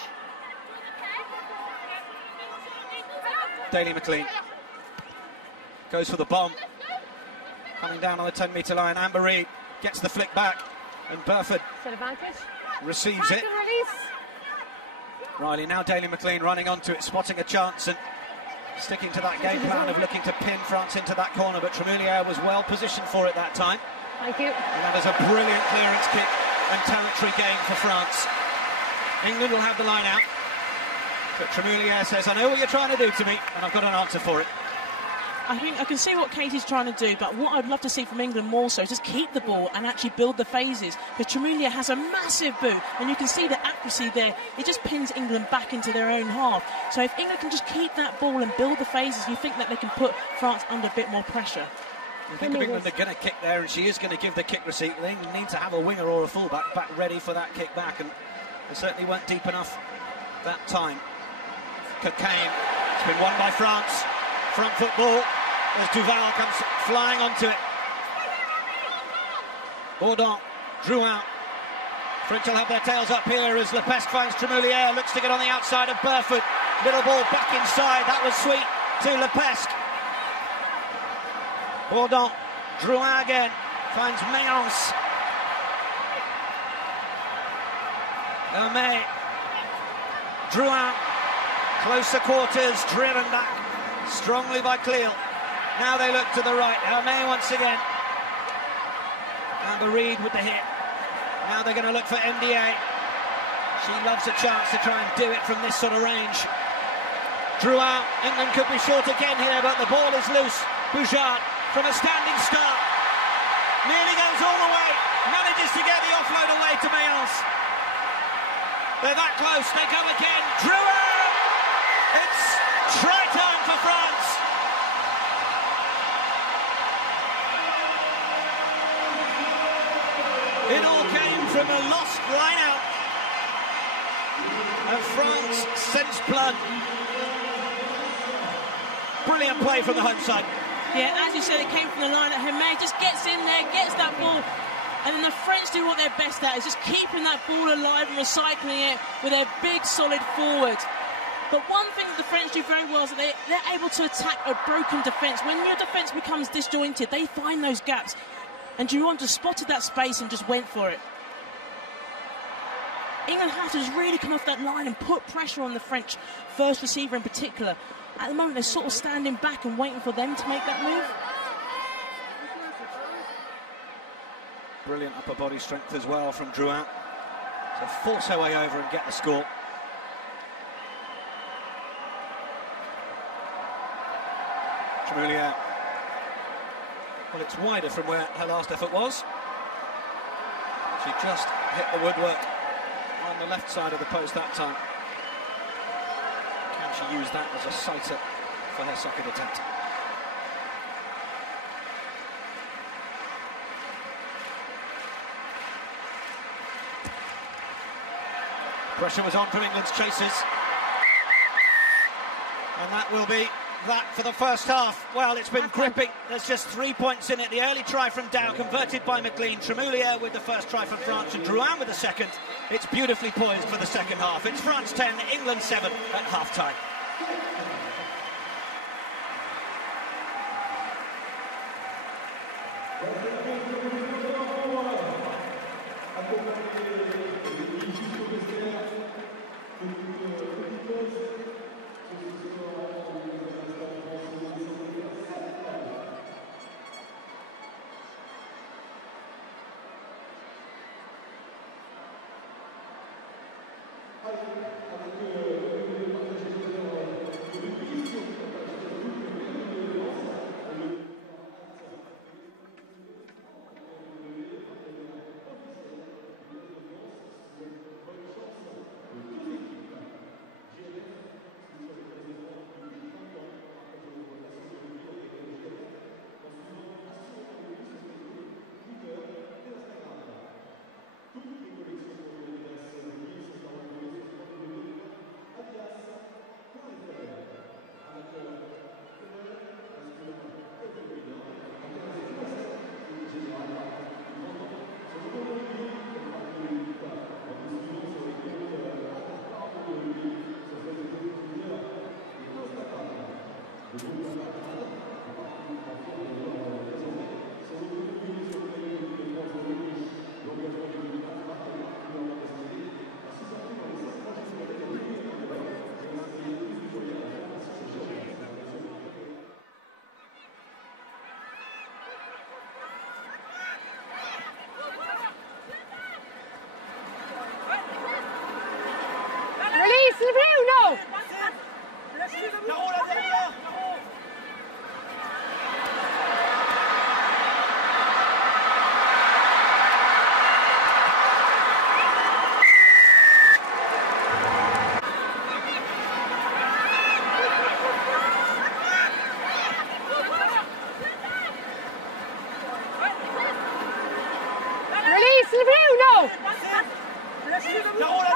Daly McLean goes for the bomb. Coming down on the 10-metre line. Amber Reid gets the flick back, and Burford receives it. Riley, now Daly McLean running onto it, spotting a chance and sticking to that game plan of looking to pin France into that corner, but Tremoulière was well positioned for it that time. Thank you. And that is a brilliant clearance kick and territory gain for France. England will have the line out, but Tremoulière says, I know what you're trying to do to me, and I've got an answer for it. I think I can see what Katie's trying to do, but what I'd love to see from England more so is just keep the ball and actually build the phases, because Tremoulière has a massive boot, and you can see the accuracy there. It just pins England back into their own half. So if England can just keep that ball and build the phases, you think that they can put France under a bit more pressure. You think of England are going to kick there, and she is going to give the kick receipt. They need to have a winger or a fullback back ready for that kick back, and they certainly weren't deep enough that time. Cocaine, it's been won by France. Front foot ball as Duval comes flying onto it. Bourdon drew out. French will have their tails up here as Lepesque finds Tremouliere, looks to get on the outside of Burfoot. Little ball back inside, that was sweet to Lepesque. Bourdon, Drouin again, finds Mayence. Hermé, Drouin, closer quarters, driven back strongly by Cleal. Now they look to the right, Hermé once again. Amber Reed with the hit. Now they're going to look for MDA. She loves a chance to try and do it from this sort of range. Drouin, England could be short again here, but the ball is loose. Boujard from a standing start. Nearly goes all the way. Manages to get the offload away to Mayence. They're that close. They go again. Drouin! It's try time for France. It all came from a lost line-out. And France sensed blood. Brilliant play from the home side. Yeah, as you said, it came from the line that Hermé just gets in there, gets that ball, and then the French do what they're best at, is just keeping that ball alive and recycling it with their big, solid forwards. But one thing that the French do very well is that they're able to attack a broken defence. When your defence becomes disjointed, they find those gaps. And Drouin just spotted that space and just went for it. England have to just really come off that line and put pressure on the French first receiver in particular. At the moment, they're sort of standing back and waiting for them to make that move. Brilliant upper body strength as well from Drouin to force her way over and get the score. Tremouliere. Well, it's wider from where her last effort was. She just hit the woodwork on the left side of the post that time. Can she use that as a sighter for her second attempt? Pressure was on from England's chasers. And that will be that for the first half. Well, it's been gripping. There's just 3 points in it. The early try from Dow converted by McLean. Tremouliere with the first try from France and Drouin with the second. It's beautifully poised for the second half. It's France 10, England 7 at half-time. Release the blue, no! Release the blue, no!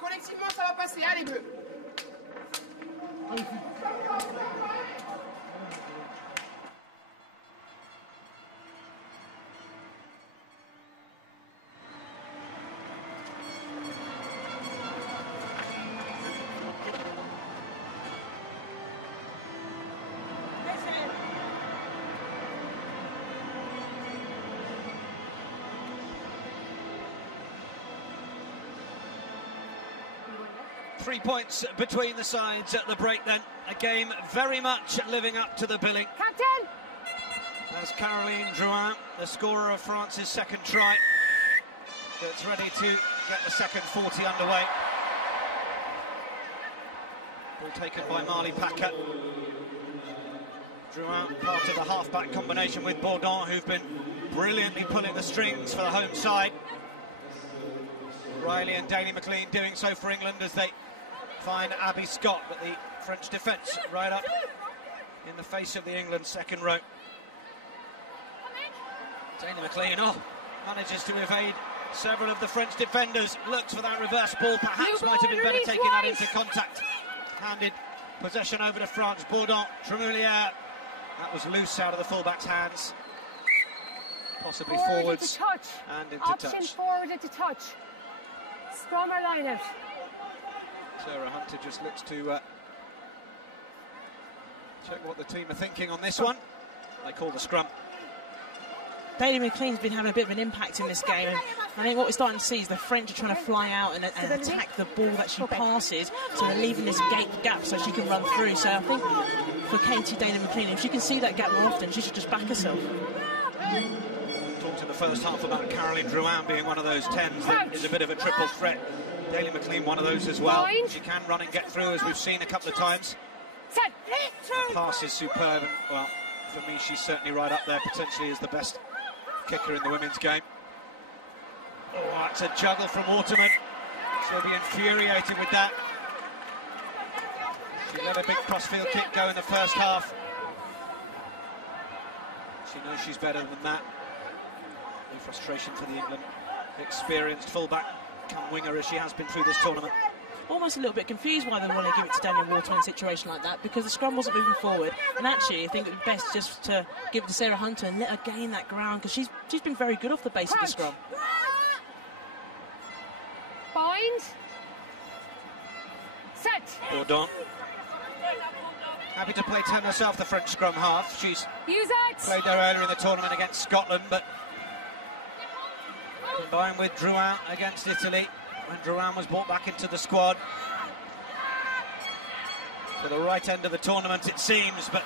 Collectivement, ça va passer. Allez, bleu. Three points between the sides at the break then. A game very much living up to the billing. Captain! As Caroline Drouin, the scorer of France's second try, gets ready to get the second 40 underway. Ball taken by Marley Packer. Drouin part of the half-back combination with Bourdon, who've been brilliantly pulling the strings for the home side. Riley and Daly McLean doing so for England as they find Abby Scott, but the French defence right up in the face of the England second row. Daly McLean, manages to evade several of the French defenders, looks for that reverse ball, perhaps might have been better taking that into contact. Handed possession over to France. Bourdon, Tremoulière, that was loose out of the fullback's hands. Possibly forwards and into touch. Option forward into touch. Scrum or line out. Sarah Hunter just looks to check what the team are thinking on this one. They call the scrum. Daly McLean's been having a bit of an impact in this game, and I think what we're starting to see is the French are trying to fly out and attack the ball that she passes, so they're leaving this gap so she can run through. So I think for Katie Daly McLean, if she can see that gap more often, she should just back herself. Talked in the first half about Caroline Drouin being one of those 10s that is a bit of a triple threat. Daly McLean one of those as well. She can run and get through, as we've seen a couple of times. The pass is superb, and well, for me she's certainly right up there, potentially as the best kicker in the women's game. Oh, that's a juggle from Waterman. She'll be infuriated with that. She let a big crossfield kick go in the first half. She knows she's better than that. No frustration for the England experienced fullback, come winger as she has been through this tournament. Almost a little bit confused why they want to give it to Daniel Waterman in a situation like that, because the scrum wasn't moving forward, and actually I think it would be best just to give it to Sarah Hunter and let her gain that ground, because she's been very good off the base of the scrum. Bind. Set. Bourdon. Happy to play 10 herself, the French scrum half. She's played there earlier in the tournament against Scotland, but combined with Drouin against Italy, when Drouin was brought back into the squad. To the right end of the tournament, it seems, but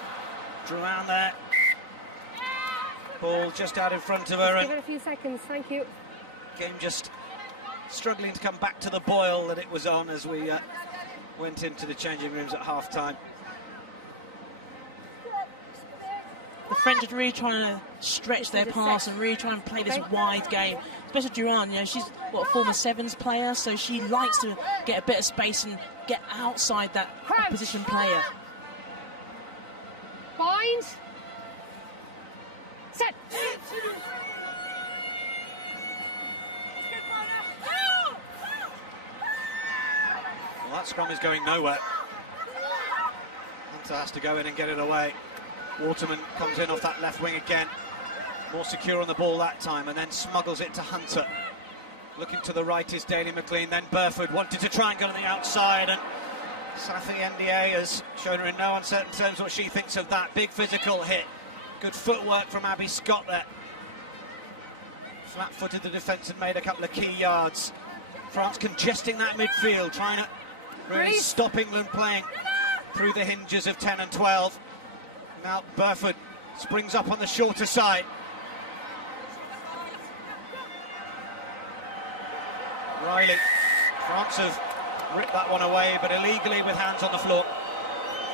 Drouin there. Ball just out in front of her. Give it a few seconds, thank you. Game just struggling to come back to the boil that it was on as we went into the changing rooms at half-time. The French are really trying to stretch their pass and really try and play this wide game. Especially Drouin, you know, she's a former sevens player, so she likes to get a bit of space and get outside that opposition player. Bind. Set. Well, that scrum is going nowhere. Hunter has to go in and get it away. Waterman comes in off that left wing again, more secure on the ball that time, and then smuggles it to Hunter. Looking to the right is Daly McLean, then Burford wanted to try and go on the outside, and Safi NDA has shown her in no uncertain terms what she thinks of that. Big physical hit. Good footwork from Abby Scott there. Flat-footed the defence and made a couple of key yards. France congesting that midfield, trying to really stop England playing through the hinges of 10 and 12. Now Burford springs up on the shorter side. Riley. France have ripped that one away, but illegally with hands on the floor.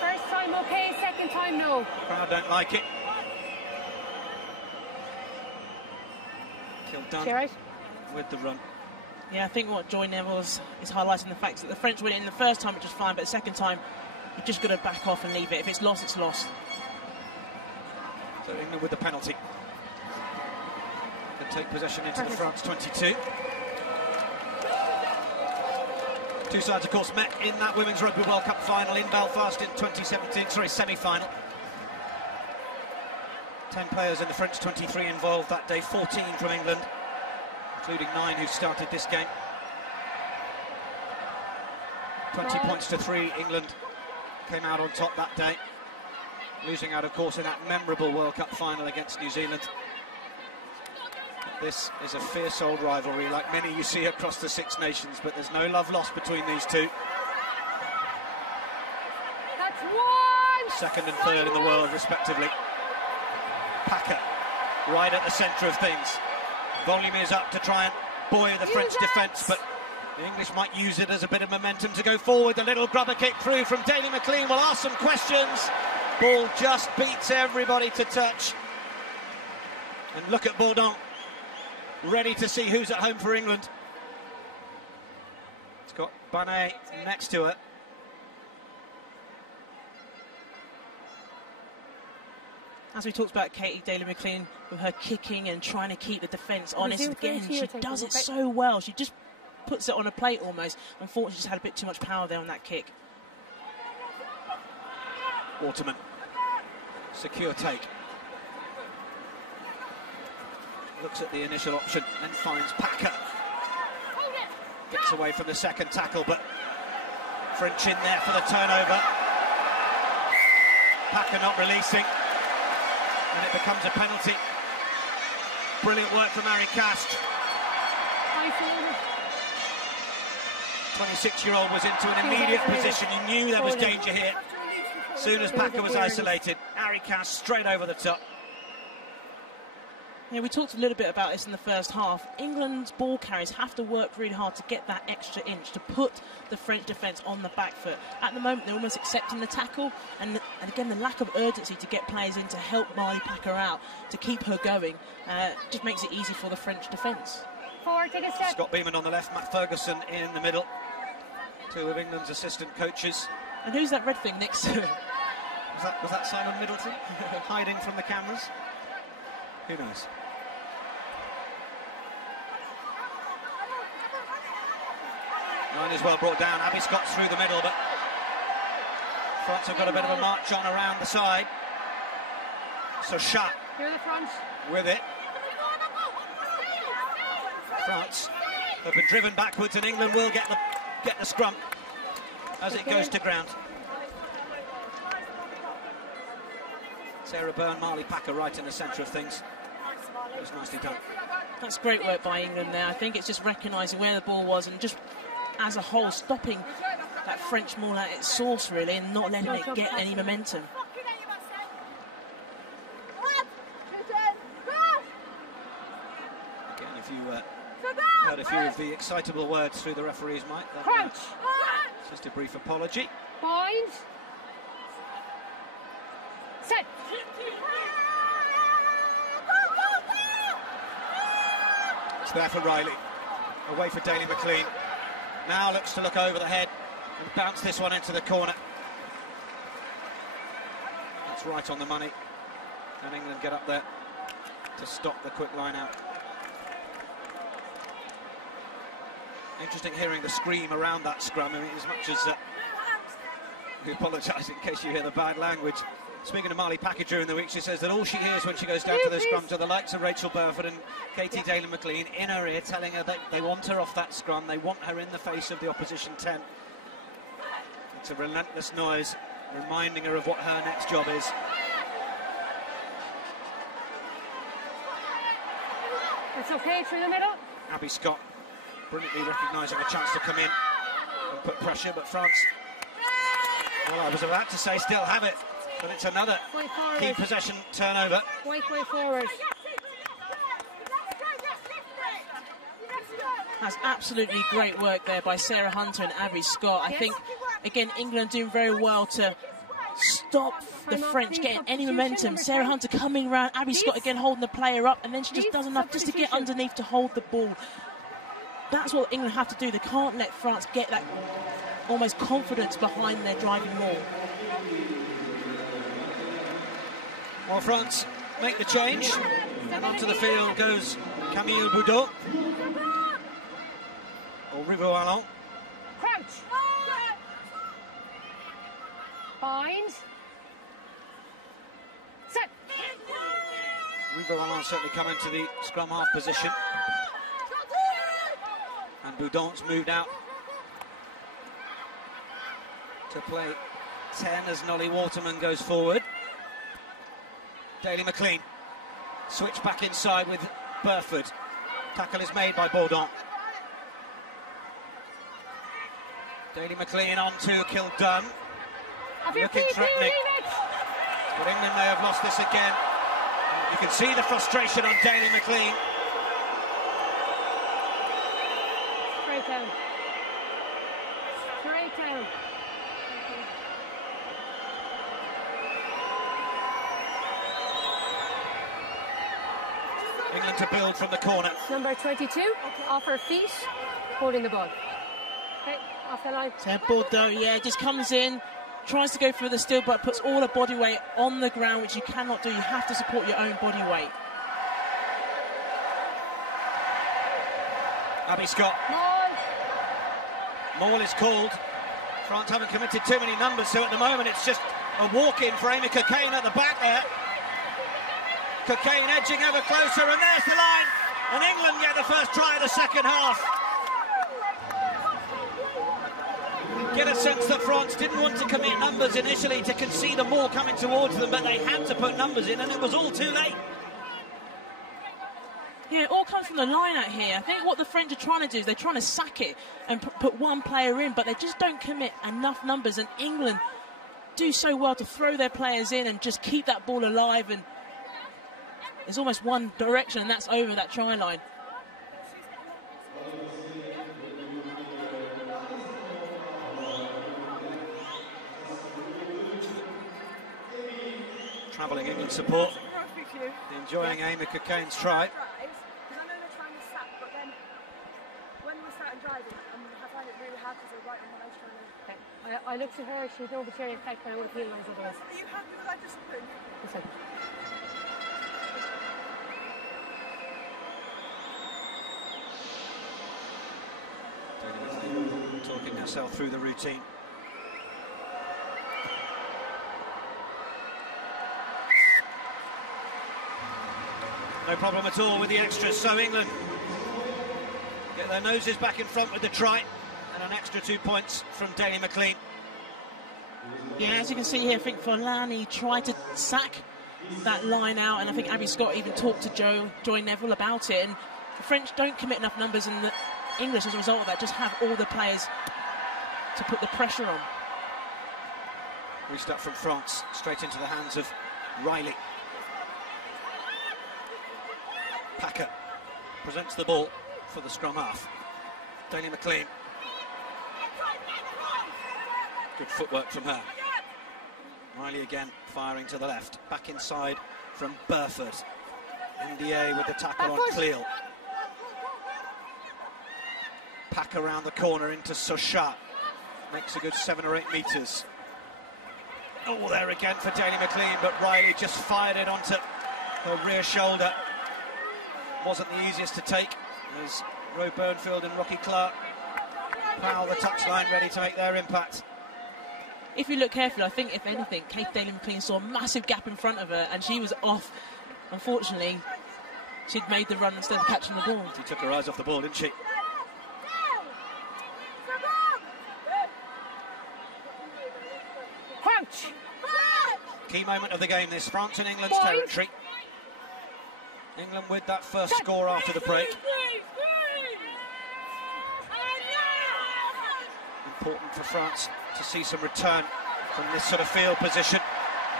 First time okay, second time no. Crowd don't like it. Kildone with the run. Yeah, I think what Joy Neville is highlighting the fact that the French win it in the first time, which was fine, but the second time, you've just got to back off and leave it. If it's lost, it's lost. So England with the penalty. Can take possession into the France 22. Two sides, of course, met in that Women's Rugby World Cup final in Belfast in 2017, semi-final. 10 players in the French 23 involved that day, 14 from England, including 9 who started this game. 20 points to 3, England came out on top that day, losing out, of course, in that memorable World Cup final against New Zealand. This is a fierce old rivalry, like many you see across the Six Nations, but there's no love lost between these two. That's one! Second and third in the world, respectively. Packer, right at the centre of things. Volume is up to try and buoy the French defence, but the English might use it as a bit of momentum to go forward. The little grubber kick through from Daly McLean will ask some questions. Ball just beats everybody to touch. And look at Bourdon, ready to see who's at home for England. It's got Banet next to her. As we talked about Katie Daly McLean with her kicking and trying to keep the defence honest again, she does it so well. She just puts it on a plate almost. Unfortunately, she's had a bit too much power there on that kick. Waterman, secure take. Looks at the initial option, then finds Packer. Gets away from the second tackle, but French in there for the turnover. Packer not releasing, and it becomes a penalty. Brilliant work from Harry Cast. 26-year-old was into an immediate position. You knew there was danger here. As soon as Packer was isolated, Harry Cast straight over the top. Yeah, we talked a little bit about this in the first half. England's ball carriers have to work really hard to get that extra inch, to put the French defence on the back foot. At the moment, they're almost accepting the tackle, and again, the lack of urgency to get players in to help Marley Packer out, to keep her going, just makes it easy for the French defence. Forward, take a step. Scott Beeman on the left, Matt Ferguson in the middle. Two of England's assistant coaches. And who's that red thing next to him? Was that Simon Middleton hiding from the cameras? Who knows? Line is well brought down. Abby Scott's through the middle, but France have got a bit of a march on around the side. So Shat with it. France have been driven backwards, and England will get the scrum as it goes to ground. Sarah Byrne, Marley Packer right in the centre of things. It was nicely done. That's great work by England there. I think it's just recognising where the ball was and just as a whole stopping that French maul at its source really, and not letting it get any momentum. Again, if you heard a few of the excitable words through the referee's mic, then just a brief apology. Point. Set. It's there for Riley. Away for Daly McLean. Now looks to look over the head and bounce this one into the corner. That's right on the money. And England get up there to stop the quick line out. Interesting hearing the scream around that scrum. I mean, as much as we apologise in case you hear the bad language. Speaking to Marley Packer during the week, she says that all she hears when she goes down to the scrums are the likes of Rachel Burford and Katie Daly McLean in her ear telling her that they want her off that scrum, they want her in the face of the opposition 10. It's a relentless noise, reminding her of what her next job is. It's okay through the middle. Abby Scott brilliantly recognising a chance to come in and put pressure, but France, well, I was about to say still have it, but it's another key possession turnover. Way forward. That's absolutely great work there by Sarah Hunter and Abby Scott. I think, again, England doing very well to stop the French getting any momentum. Sarah Hunter coming around, Abby Scott again holding the player up, and then she just does enough just to get underneath to hold the ball. That's what England have to do. They can't let France get that almost confidence behind their driving maul. Well, France make the change, and onto the field goes Camille Boudot. Or Rivo Allon. Crouch. Bind. Set. Rivo Allon certainly come into the scrum half position. And Boudon's moved out to play 10 as Nolly Waterman goes forward. Daly McLean switch back inside with Burford. Tackle is made by Bourdon. Daly McLean on to Kildun. Looking threatening. But England may have lost this again. You can see the frustration on Daly McLean. Straight down. Straight down. England to build from the corner. Number 22, off her feet, holding the ball. Okay, off the line. So Bordeaux, yeah, just comes in, tries to go for the steal, but puts all her body weight on the ground, which you cannot do. You have to support your own body weight. Abby Scott. Maul is called. France haven't committed too many numbers, so at the moment it's just a walk-in for Amy Cockayne at the back there. Cockayne edging ever closer, and there's the line. And England get the first try of the second half. Get a sense that France didn't want to commit numbers initially to concede the ball coming towards them, but they had to put numbers in, and it was all too late. Yeah, it all comes from the line out here. I think what the French are trying to do is they're trying to sack it and put one player in, but they just don't commit enough numbers, and England do so well to throw their players in and just keep that ball alive, and it's almost one direction, and that's over that try line. Travelling England support, enjoying Amy Cockayne's try. I looked at her, she's no material effect, but I would have penalised otherwise. Are you happy with that discipline? Listen. Talking herself through the routine. No problem at all with the extras, so England get their noses back in front with the try and an extra 2 points from Daly McLean. Yeah, as you can see here, I think Forlani tried to sack that line out, and I think Abby Scott even talked to Joy Neville about it, and the French don't commit enough numbers, and the English, as a result of that, just have all the players to put the pressure on. Restart from France, straight into the hands of Riley. Packer presents the ball for the scrum half. Daly McLean. Good footwork from her. Riley again firing to the left. Back inside from Burford. NDA with the tackle on Cleal. Pack around the corner into Sochat. Makes a good 7 or 8 metres. Oh, there again for Daly McLean, but Riley just fired it onto her rear shoulder. Wasn't the easiest to take as Roe Burnfield and Rocky Clark prowl the touchline, ready to make their impact. If you look carefully, I think, if anything, Kate Daly McLean saw a massive gap in front of her, and she was off. Unfortunately, she'd made the run instead of catching the ball. She took her eyes off the ball, didn't she? Key moment of the game, this. France in England's territory. England with that first score after the break. Important for France to see some return from this sort of field position.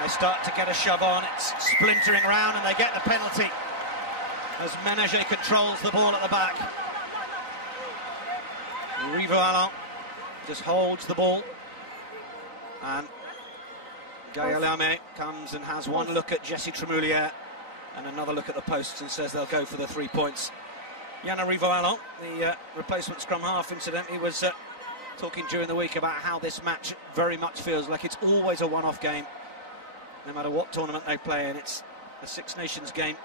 They start to get a shove on, it's splintering round, and they get the penalty as Ménager controls the ball at the back. Rivo just holds the ball, and Guillaume comes and has one look at Jessie Tremoulière and another look at the posts and says they'll go for the 3 points. Yana Rivo, the replacement scrum half, incidentally, was talking during the week about how this match very much feels like it's always a one-off game, no matter what tournament they play in. It's a Six Nations game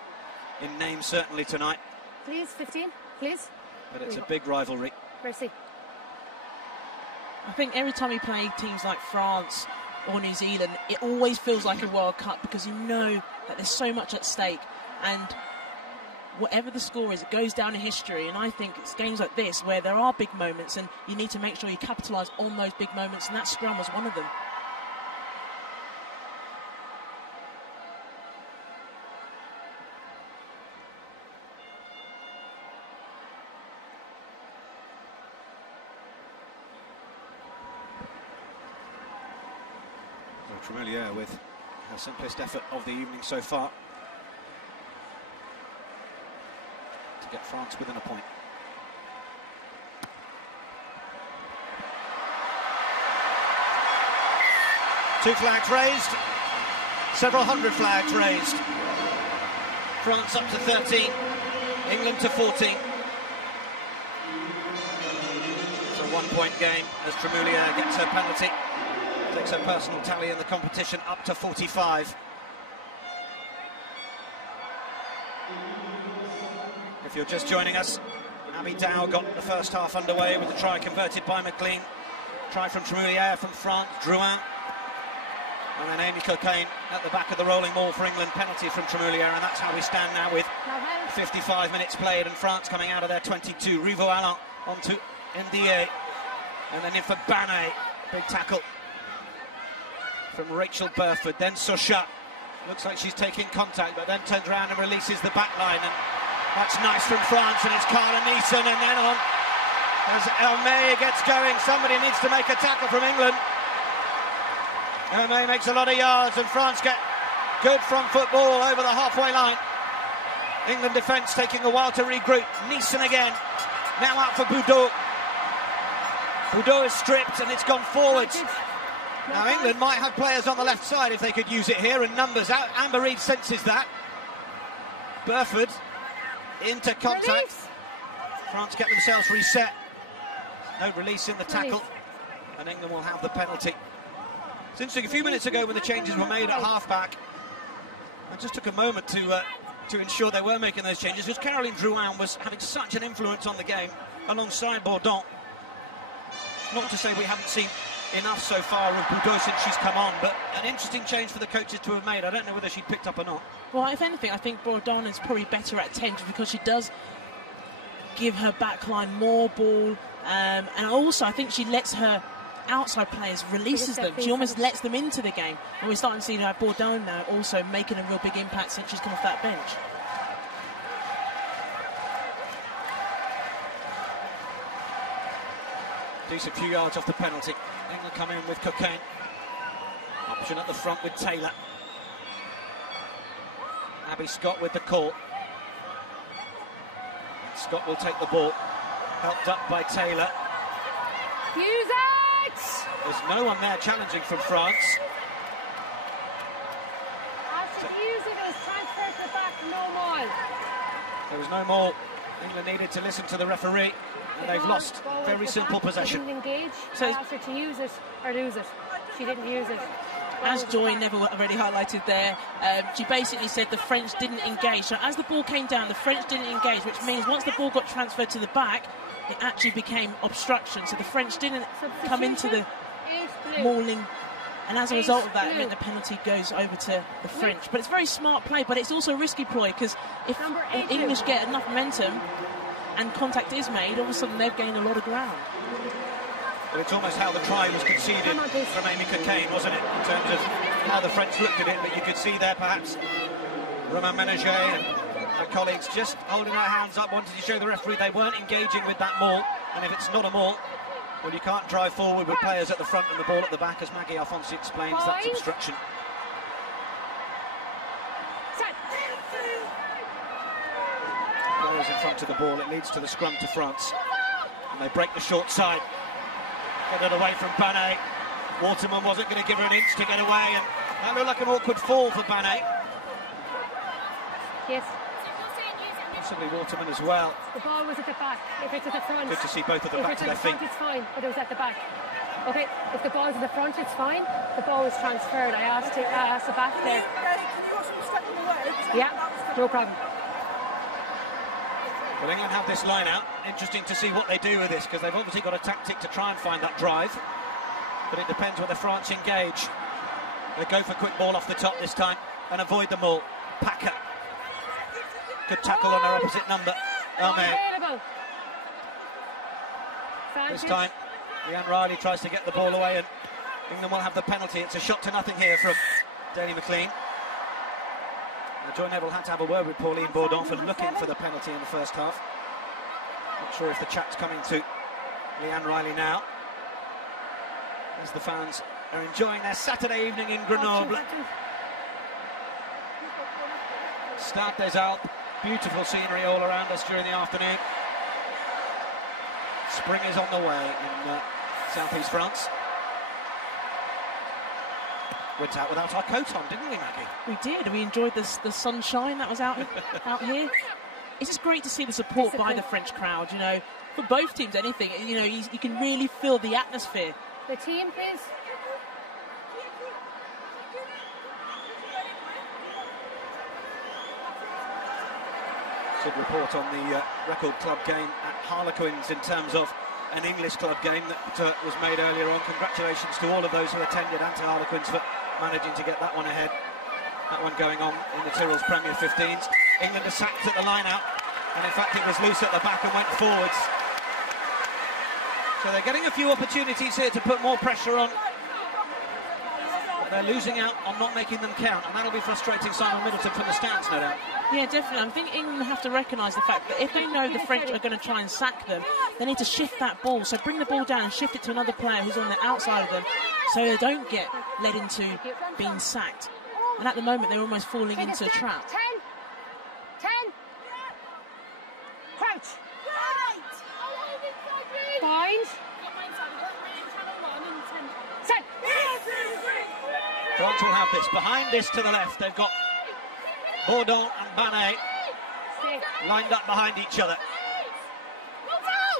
in name, certainly tonight. Please, 15, please. But it's a big rivalry. Mercy. I think every time we play teams like France or New Zealand, it always feels like a World Cup, because you know that there's so much at stake, and whatever the score is, it goes down in history. And I think it's games like this where there are big moments, and you need to make sure you capitalise on those big moments, and that scrum was one of them. Tremoulière with her simplest effort of the evening so far to get France within a point. Two flags raised, several hundred flags raised. France up to 13, England to 14. It's a 1 point game as Tremoulière gets her penalty. Takes her personal tally in the competition up to 45. If you're just joining us, Abby Dow got the first half underway with a try converted by McLean. Try from Tremoulière from France, Drouin. And then Amy Cocaine at the back of the rolling ball for England, penalty from Tremoulière, and that's how we stand now with 55 minutes played and France coming out of their 22. Rivo Allen onto Ndiaye, and then in for Banet, big tackle from Rachel Burford. Then Sochat, looks like she's taking contact, but then turns around and releases the back line, and that's nice from France, and it's Carla Neeson, and then on as Elmay gets going. Somebody needs to make a tackle from England. Elmay makes a lot of yards, and France get good front football over the halfway line. England defence taking a while to regroup. Neeson again, now out for Boudot. Boudot is stripped, and it's gone forwards. Now England might have players on the left side if they could use it here, and numbers out. Amber Reid senses that. Burford into contact. Release. France get themselves reset. No release in the tackle, and England will have the penalty. It's interesting, a few minutes ago when the changes were made at half-back, I just took a moment to ensure they were making those changes, because Caroline Drouin was having such an influence on the game alongside Bourdon. Not to say we haven't seen enough so far of Boudot since she's come on, but an interesting change for the coaches to have made. I don't know whether she picked up or not. Well, if anything, I think Bourdon is probably better at 10, because she does give her backline more ball, and also I think she lets her outside players, releases them. She almost lets them into the game, and we're starting to see Bourdon now also making a real big impact since she's come off that bench. Decent few yards off the penalty. England come in with Cocaine. Option at the front with Taylor. Abby Scott with the call. Scott will take the ball. Helped up by Taylor. Use it! There's no one there challenging from France. After use it, it's transferred to the back, no more. There was no more. England needed to listen to the referee, and they've lost very simple possession. Engage. So I asked her to use it or lose it. She didn't use it. As Joy Neville already highlighted there, she basically said the French didn't engage. So as the ball came down, the French didn't engage, which means once the ball got transferred to the back, it actually became obstruction. So the French didn't come into the mauling, and as a result of that, I mean, the penalty goes over to the French. But it's very smart play, but it's also a risky play, because if English get enough momentum and contact is made, all of a sudden they've gained a lot of ground. Well, it's almost how the try was conceded from Amy Cocaine, wasn't it, in terms of how the French looked at it, but you could see there perhaps Romain Ménager and her colleagues just holding their hands up, wanting to show the referee they weren't engaging with that maul, and if it's not a maul, well, you can't drive forward with players at the front and the ball at the back, as Maggie Alfonsi explains. That's obstruction. Players in front of the ball, it leads to the scrum to France, and they break the short side. Get it away from Banet. Waterman wasn't going to give her an inch to get away, and that looked like an awkward fall for Banet. Yes. Possibly Waterman as well. The ball was at the back. If it's at the front, good to see both of them back to their feet. If it's at the front, it's fine, but it was at the back. Okay, if the ball's at the front, it's fine. The ball was transferred. I asked the back there. Yeah, no problem. Well, England have this line out. Interesting to see what they do with this, because they've obviously got a tactic to try and find that drive. But it depends whether France engage. They go for quick ball off the top this time and avoid the maul. Packer. Good tackle on her opposite number. This time, Leanne Riley tries to get the ball away, and England will have the penalty. It's a shot to nothing here from Daly McLean. Now, Joy Neville had to have a word with Pauline Bourdon for looking for the penalty in the first half. Not sure if the chat's coming to Leanne Riley now, as the fans are enjoying their Saturday evening in Grenoble. Stade des Alpes, beautiful scenery all around us during the afternoon. Spring is on the way in southeast France. Went out without our coat on, didn't we, Maggie? We did. We enjoyed the sunshine that was out here. It's just great to see the support by the French crowd, you know, for both teams, anything. You know, you can really feel the atmosphere. The team, please. Good report on the record club game at Harlequins in terms of an English club game that was made earlier on. Congratulations to all of those who attended and to Harlequins for managing to get that one ahead. That one going on in the Tyrrell's Premier 15s. England are sacked at the line out, and in fact it was loose at the back and went forwards. So they're getting a few opportunities here to put more pressure on. But they're losing out on not making them count, and that'll be frustrating Simon Middleton from the stands, no doubt. Yeah, definitely. I think England have to recognise the fact that if they know the French are going to try and sack them, they need to shift that ball. So bring the ball down and shift it to another player who's on the outside of them, so they don't get led into being sacked. And at the moment, they're almost falling into a trap. 10. Crouch. Bind. Set. France will have this. Behind this to the left, they've got Bourdon and Banet lined up behind each other.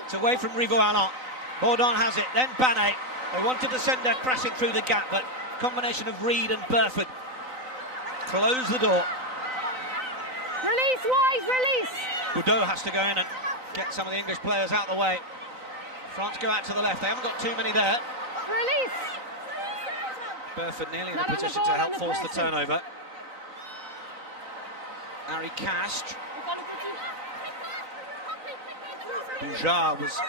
It's away from Riveau-Allant. Bourdon has it, then Banet. They wanted to send her pressing through the gap, but combination of Reed and Burford close the door. Release, wide, release. Boudot has to go in and get some of the English players out of the way. France go out to the left. They haven't got too many there. Release. Burford nearly in a position to help force the turnover. Harry Cast. Boujard was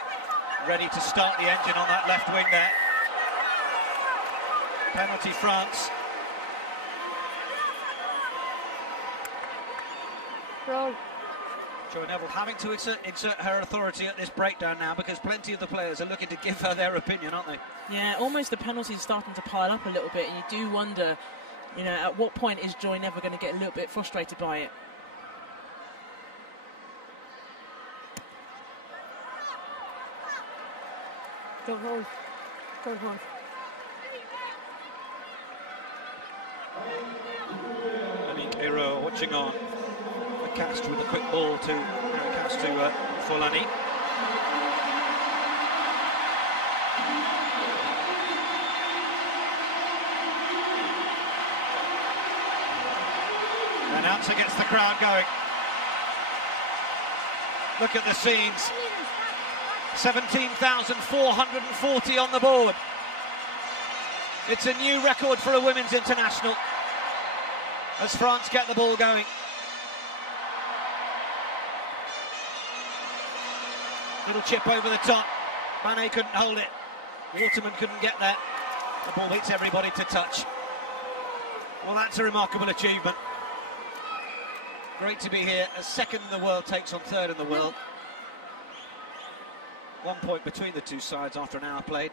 ready to start the engine on that left wing there. Penalty France. Roll. Joy Neville having to insert her authority at this breakdown now, because plenty of the players are looking to give her their opinion, aren't they? Yeah, almost the penalties starting to pile up a little bit, and you do wonder, you know, at what point is Joy Neville going to get a little bit frustrated by it? Don't hold. Don't hold. Monique Hero watching on. The Cast with a quick ball to Cast to Folani. The announcer gets the crowd going. Look at the scenes. 17,440 on the board. It's a new record for a women's international as France get the ball going. Little chip over the top. Mané couldn't hold it. Waterman couldn't get there. The ball beats everybody to touch. Well, that's a remarkable achievement. Great to be here. A second in the world takes on third in the world. 1 point between the two sides after an hour played,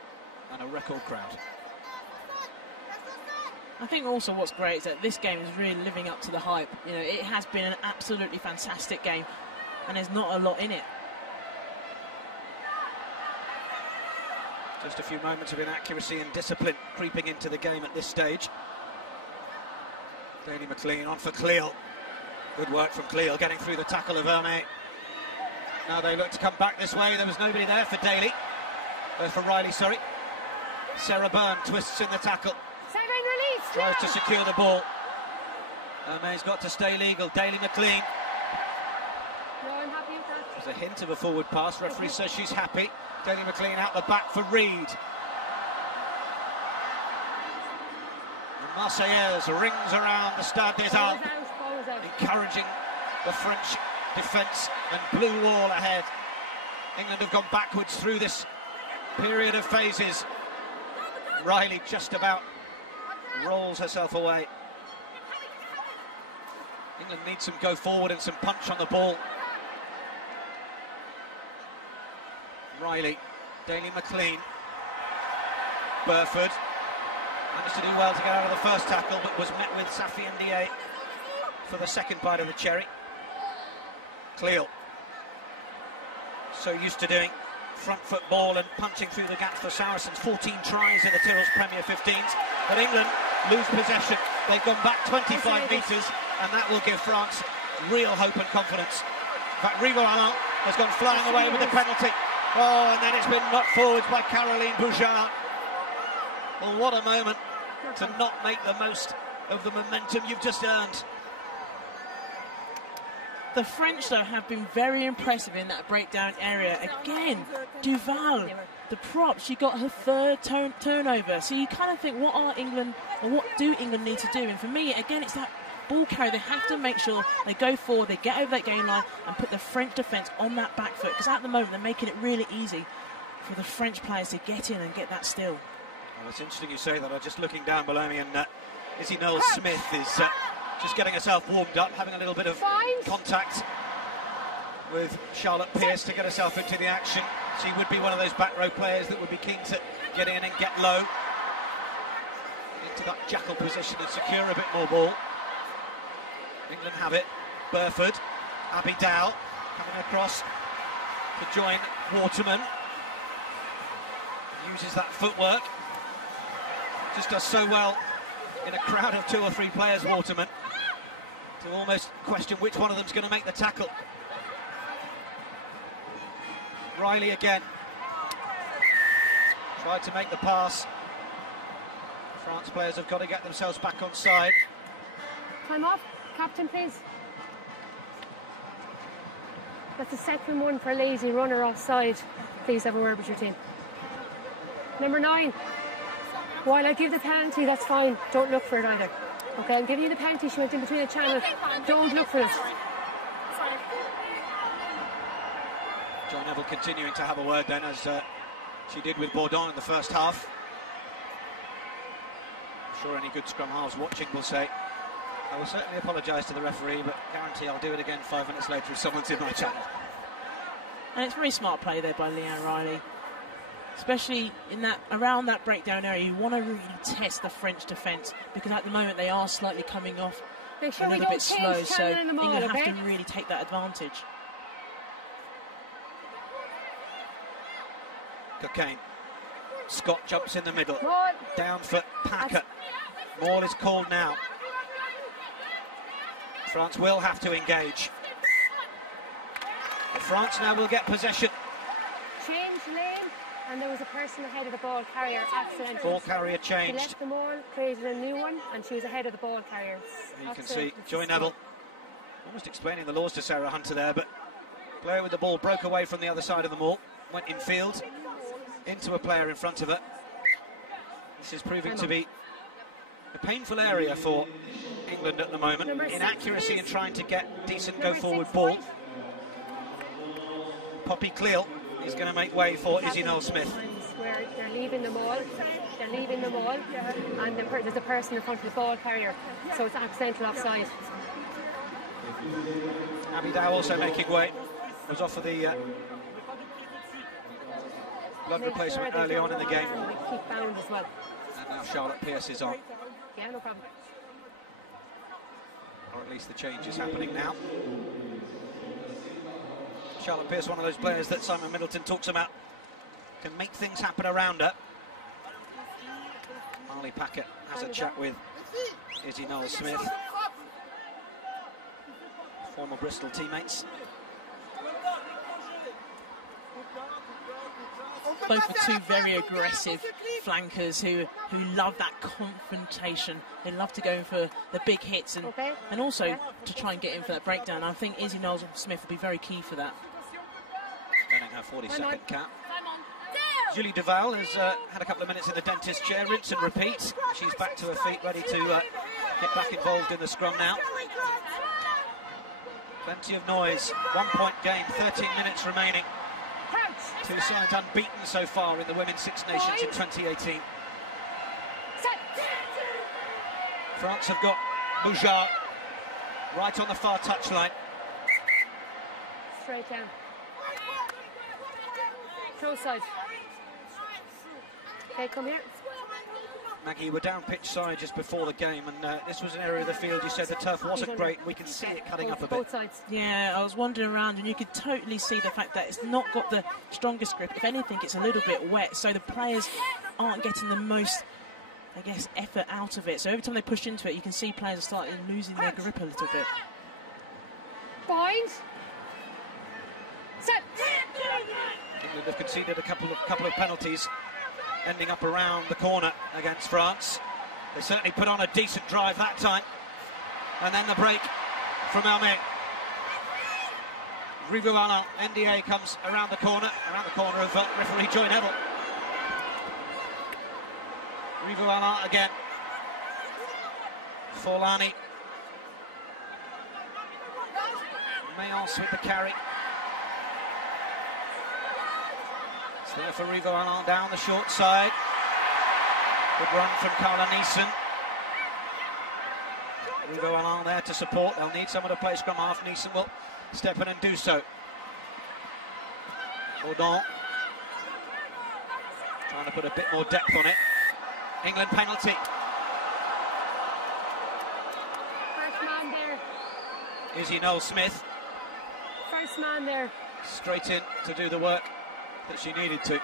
and a record crowd. I think also what's great is that this game is really living up to the hype. You know, it has been an absolutely fantastic game, and there's not a lot in it. Just a few moments of inaccuracy and discipline creeping into the game at this stage. Daly McLean on for Cleal. Good work from Cleal, getting through the tackle of Vermey. Now they look to come back this way. There was nobody there for Daly. For Riley, sorry. Sarah Byrne twists in the tackle. Tries to secure the ball. Vermey's got to stay legal. Daly McLean. No, I'm happy with that. There's a hint of a forward pass. Referee says she's happy. Daly McLean out the back for Reed. The Marseillaise rings around the Stade des Alpes, encouraging the French defence and blue wall ahead. England have gone backwards through this period of phases. Riley just about rolls herself away. England needs some go forward and some punch on the ball. Riley, Daly McLean, Burford managed to do well to get out of the first tackle, but was met with Safi Ndiaye for the second bite of the cherry. Cleal, so used to doing front foot ball and punching through the gaps for Saracens. 14 tries in the Tyrrell's Premier 15s, but England lose possession. They've gone back 25 metres, and that will give France real hope and confidence. In fact, Rivo Alain has gone flying away with the penalty. Oh, and then it's been knocked forwards by Caroline Bouchard. Well, what a moment to not make the most of the momentum you've just earned. The French, though, have been very impressive in that breakdown area. Again, Duval, the prop, she got her third turnover. So you kind of think, what are England, or what do England need to do? And for me, again, it's that ball carry. They have to make sure they go forward, they get over that game line and put the French defence on that back foot, because at the moment they're making it really easy for the French players to get in and get that still. Well, it's interesting you say that. I'm just looking down below me, and Izzy Knowles-Smith is just getting herself warmed up, having a little bit of contact with Charlotte Pearce to get herself into the action. She would be one of those back row players that would be keen to get in and get low into that jackal position and secure a bit more ball. England have it. Burford, Abby Dow coming across to join Waterman. Uses that footwork. Just does so well in a crowd of 2 or 3 players, Waterman, to almost question which one of them's going to make the tackle. Riley again. Tried to make the pass. France players have got to get themselves back on side. Time off. Captain, please. That's the second one for lazy runner offside. Please have a word with your team. Number 9. While I give the penalty, that's fine. Don't look for it either. Okay, I'm giving you the penalty. She went in between the channel. Don't look for it. John Neville continuing to have a word then, as she did with Bourdon in the first half. I'm sure any good scrum halves watching will say, I will certainly apologise to the referee, but guarantee I'll do it again 5 minutes later if someone's in my channel. And it's very smart play there by Leanne Riley, especially in that around that breakdown area. You want to really test the French defence, because at the moment they are slightly coming off a little bit slow, so England have to really take that advantage. Cocaine. Scott jumps in the middle. Down for Packer. Maul is called now. France will have to engage. But France now will get possession. Change lane, and there was a person ahead of the ball carrier accidentally. Ball carrier changed. She left the maul, created a new one, and she was ahead of the ball carrier. You can see Joy Neville almost explaining the laws to Sarah Hunter there, but player with the ball broke away from the other side of the maul, went in field, into a player in front of her. This is proving to be a painful area for England at the moment. Inaccuracy in trying to get decent go-forward ball. Poppy Cleal is going to make way for Izzy Knowles-Smith. where they're leaving the ball, and there's a person in front of the ball carrier, so it's accidental offside. Abby Dow also making way. Was off for the blood replacement early on in the game. Keep bound as well. And now Charlotte Pierce is on. Yeah, no problem. Or at least the change is happening now. Charlotte Pierce, one of those players that Simon Middleton talks about, can make things happen around her. Marley Packett has a chat with Izzy Knowles-Smith, former Bristol teammates. Both are two very aggressive flankers who love that confrontation. They love to go in for the big hits and also to try and get in for that breakdown. I think Izzy Knowles-Smith will be very key for that. Earning her 42nd cap. Julie Duval has had a couple of minutes in the dentist chair, rinse and repeat. She's back to her feet, ready to get back involved in the scrum now. Plenty of noise, 1 point game, 13 minutes remaining. Two sides unbeaten so far in the Women's Six Nations in 2018. France have got Boujard right on the far touchline. Straight down. Throw side. Okay, come here. Maggie, we're down pitch side just before the game, and this was an area of the field you said the turf wasn't great. We can see it cutting up a bit. Both sides. Yeah, I was wandering around and you could totally see the fact that it's not got the strongest grip. If anything, it's a little bit wet, so the players aren't getting the most, I guess, effort out of it. So every time they push into it, you can see players are starting losing their grip a little bit. Bind. Set. England have conceded a couple of penalties, ending up around the corner against France. They certainly put on a decent drive that time. And then the break from Almé. Rivu Alain, NDA comes around the corner of referee Joy Neville. Rivu Alain again. Forlani. Mayence with the carry. It's there for Rivu Alain down the short side. Good run from Carla Neeson. Rivu Alain there to support. They'll need someone to play scrum half. Neeson will step in and do so. Audon trying to put a bit more depth on it. England penalty. First man there. Izzy Knowles-Smith. First man there. Straight in to do the work that she needed to.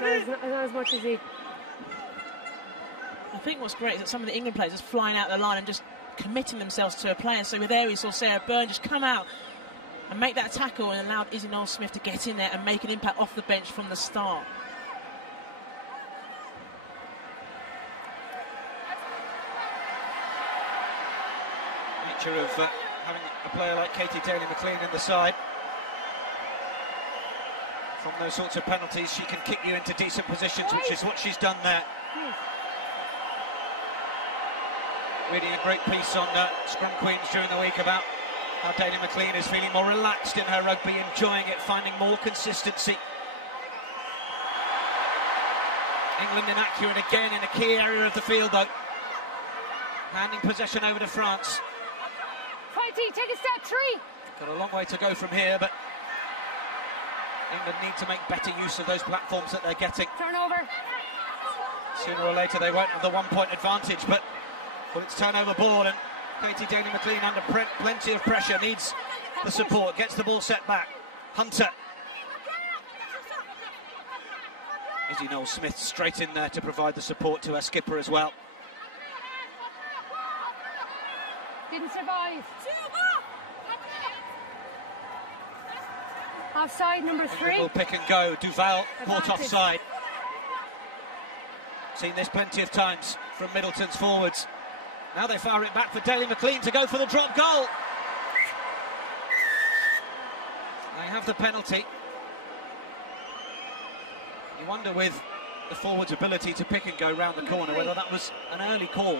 Not as much as he. I think what's great is that some of the England players just flying out the line and just committing themselves to a player. So with there we saw Sarah Byrne just come out and make that tackle and allowed Izzy Knowles-Smith to get in there and make an impact off the bench from the start. Nature of having a player like Katie Daly-McLean in the side. From those sorts of penalties, she can kick you into decent positions, which is what she's done there. Reading a great piece on Scrum Queens during the week about how Daly-McLean is feeling more relaxed in her rugby, enjoying it, finding more consistency. England inaccurate again in a key area of the field, though. Handing possession over to France. Fighty, take a step, 3. Got a long way to go from here, but England need to make better use of those platforms that they're getting. Turnover. Sooner or later they won't have the 1 point advantage, but it's turnover ball, and Katie Daly-McLean under plenty of pressure, needs the support, gets the ball set back. Hunter. Izzy Knowles-Smith straight in there to provide the support to her skipper as well. Didn't survive. Offside number 3. Will pick and go. Duval caught offside. Seen this plenty of times from Middleton's forwards. Now they fire it back for Daly-McLean to go for the drop goal. They have the penalty. You wonder with the forwards' ability to pick and go round the corner whether that was an early call.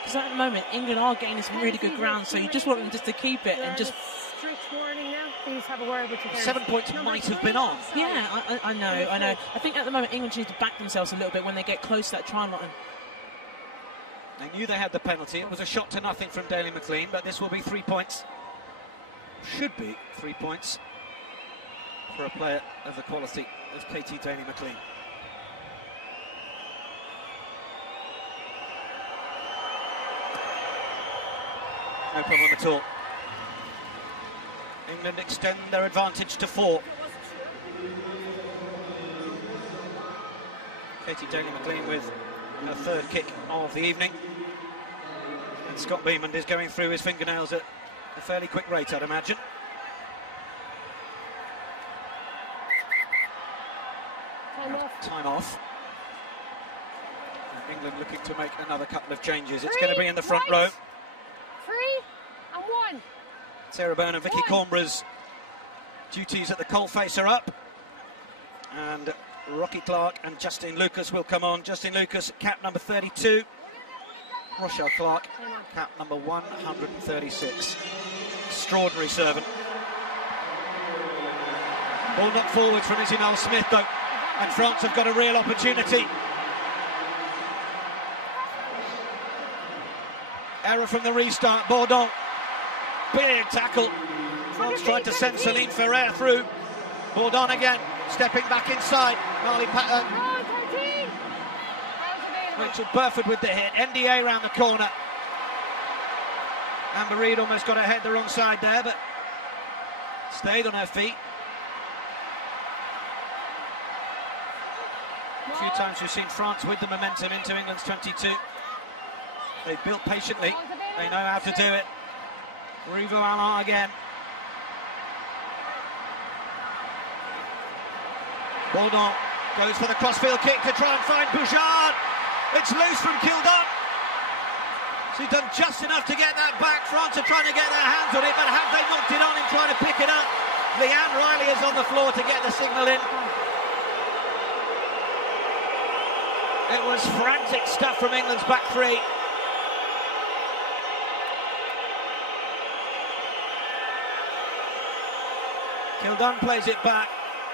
Because at the moment England are gaining some really good ground, so you just want them just to keep it and just. Strict warning now. please have a word with you. 7 points might have been on. Yeah, I know. I think at the moment England need to back themselves a little bit when they get close to that try line. They knew they had the penalty. It was a shot to nothing from Daly McLean, but this will be 3 points. Should be 3 points for a player of the quality of Katie Daly McLean. No problem at all. England extend their advantage to 4. Katie Daly McLean with her third kick of the evening. And Scott Beamond is going through his fingernails at a fairly quick rate, I'd imagine. Time off. England looking to make another couple of changes. It's going to be in the front row. 3 and 1. Sarah Byrne and Vicky Cornborough's duties at the coalface are up. And Rocky Clark and Justine Lucas will come on. Justine Lucas, cap number 32. Rochelle Clark, cap number 136. Extraordinary servant. Ball knocked forward from Izzy Noel-Smith, though. And France have got a real opportunity. Error from the restart. Bourdon. Big tackle. France tried to send Celine Ferrer through. Bourdon again, stepping back inside. Marley Rachel Burford with the hit. NDA round the corner. Amber Reid almost got her head the wrong side there, but stayed on her feet. A few times we've seen France with the momentum into England's 22. They've built patiently. They know how to do it. Rivo Alain again. Bourdon goes for the crossfield kick to try and find Bouchard. It's loose from Kildon. She's done just enough to get that back. France are trying to get their hands on it, but have they knocked it on in trying to pick it up? Leanne Riley is on the floor to get the signal in. It was frantic stuff from England's back three. Kildon plays it back,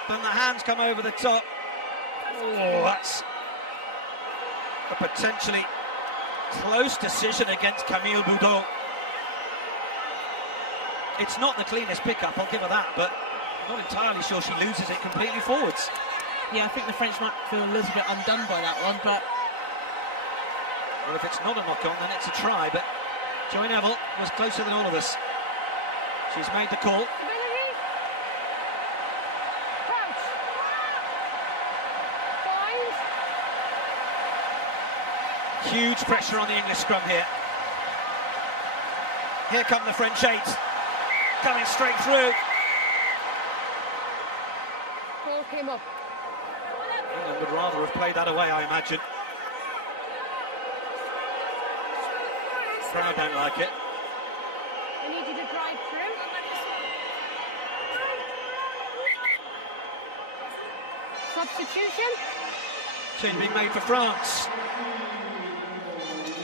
then the hands come over the top. Oh, that's a potentially close decision against Camille Boudon. It's not the cleanest pickup, I'll give her that, but I'm not entirely sure she loses it completely forwards. Yeah, I think the French might feel a little bit undone by that one, but... Well, if it's not a knock-on, then it's a try, but Joy Neville was closer than all of us. She's made the call. Huge pressure on the English scrum here. Here come the French 8, coming straight through. Ball came up. England would rather have played that away, I imagine. Crowd don't like it. I need you to drive through. Substitution. Change being made for France.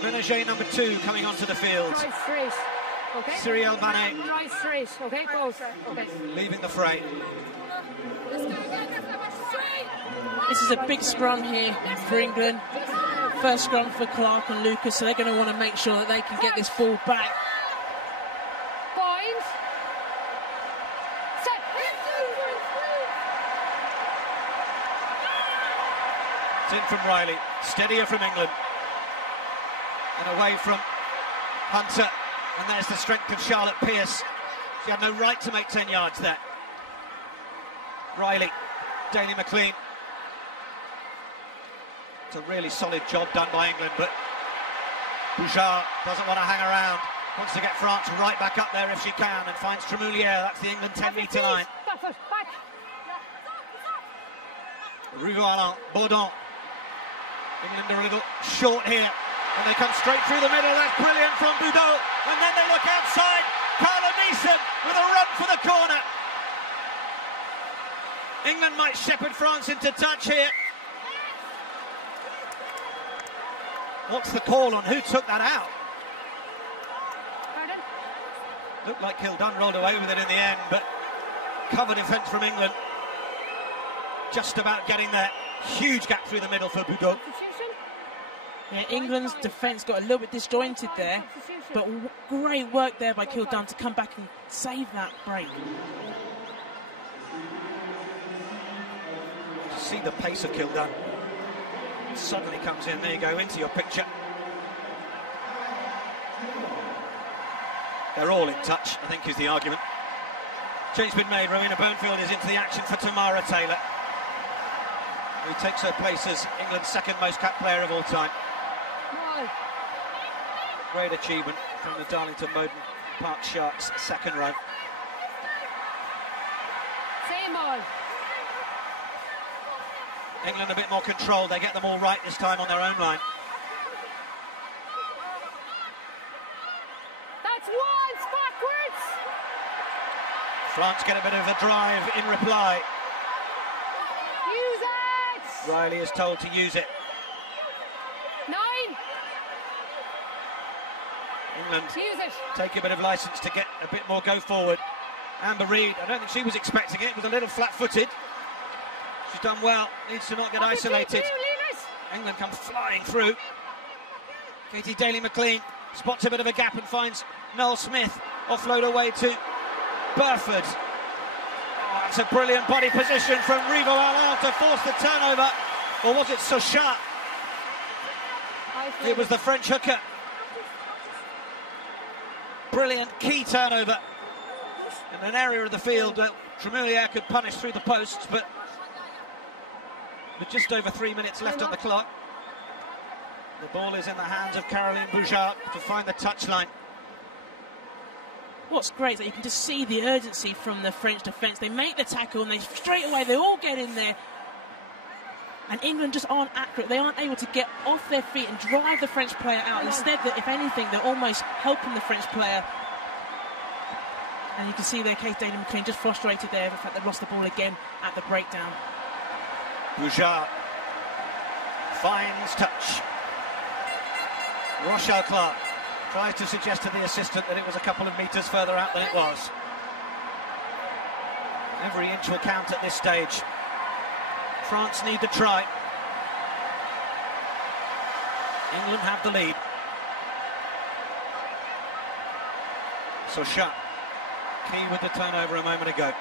Ménager number 2 coming onto the field. Drive straight. Okay. Cyrielle Banet. Drive straight. Okay, both. Okay. Leaving the fray. This is a big scrum here for England. First scrum for Clark and Lucas, so they're going to want to make sure that they can get this ball back. Bind. Set. It's in from Riley. Steadier from England. And away from Hunter. And there's the strength of Charlotte Pearce. She had no right to make 10 yards there. Riley, Daly McLean. It's a really solid job done by England, but Bouchard doesn't want to hang around. Wants to get France right back up there if she can, and finds Tremoulière. That's the England 10-metre line. Rivo Alain, Bourdon. England are a little short here. And they come straight through the middle. That's brilliant from Boudon. And then they look outside. Carla Neeson with a run for the corner. England might shepherd France into touch here. What's the call on who took that out? Pardon? Looked like Kildon rolled away with it in the end, but Cover defence from England. Just about getting there. Huge gap through the middle for Boudot. Yeah, England's defence got a little bit disjointed there, but great work there by Kildown to come back and save that break. See the pace of Kildown. Suddenly comes in. There you go, into your picture. They're all in touch, I think is the argument. Change been made. Rowena Burnfield is into the action for Tamara Taylor, who takes her place as England's second most capped player of all time. Great achievement from the Darlington Moden Park Sharks' second row. Same ball. England a bit more controlled. They get them all right this time on their own line. That's once backwards. France get a bit of a drive in reply. Use it. Riley is told to use it. 9. England Use it. take a bit of licence to get a bit more go forward. Amber Reid, I don't think she was expecting it. Was a little flat-footed. She's done well. Needs to not get isolated. England come flying through. Katie Daly-McLean spots a bit of a gap and finds Noel Smith. Offload away to Burford. Oh, it's a brilliant body position from Rivo Alain to force the turnover. Or was it Sochat? It was the French hooker. Brilliant key turnover in an area of the field that Tremoulière could punish through the posts, but with just over 3 minutes left on the clock, the ball is in the hands of Caroline Boujard to find the touchline. What's great is that you can just see the urgency from the French defence. They make the tackle and they straight away, they all get in there. And England just aren't accurate. They aren't able to get off their feet and drive the French player out. Instead, if anything, they're almost helping the French player. And you can see there, Kate Daly-McLean just frustrated there. In fact, they lost the ball again at the breakdown. Boujard finds touch. Rochelle Clark tries to suggest to the assistant that it was a couple of metres further out than it was. Every inch will count at this stage. France need to try. England have the lead. Sochat, key with the turnover a moment ago.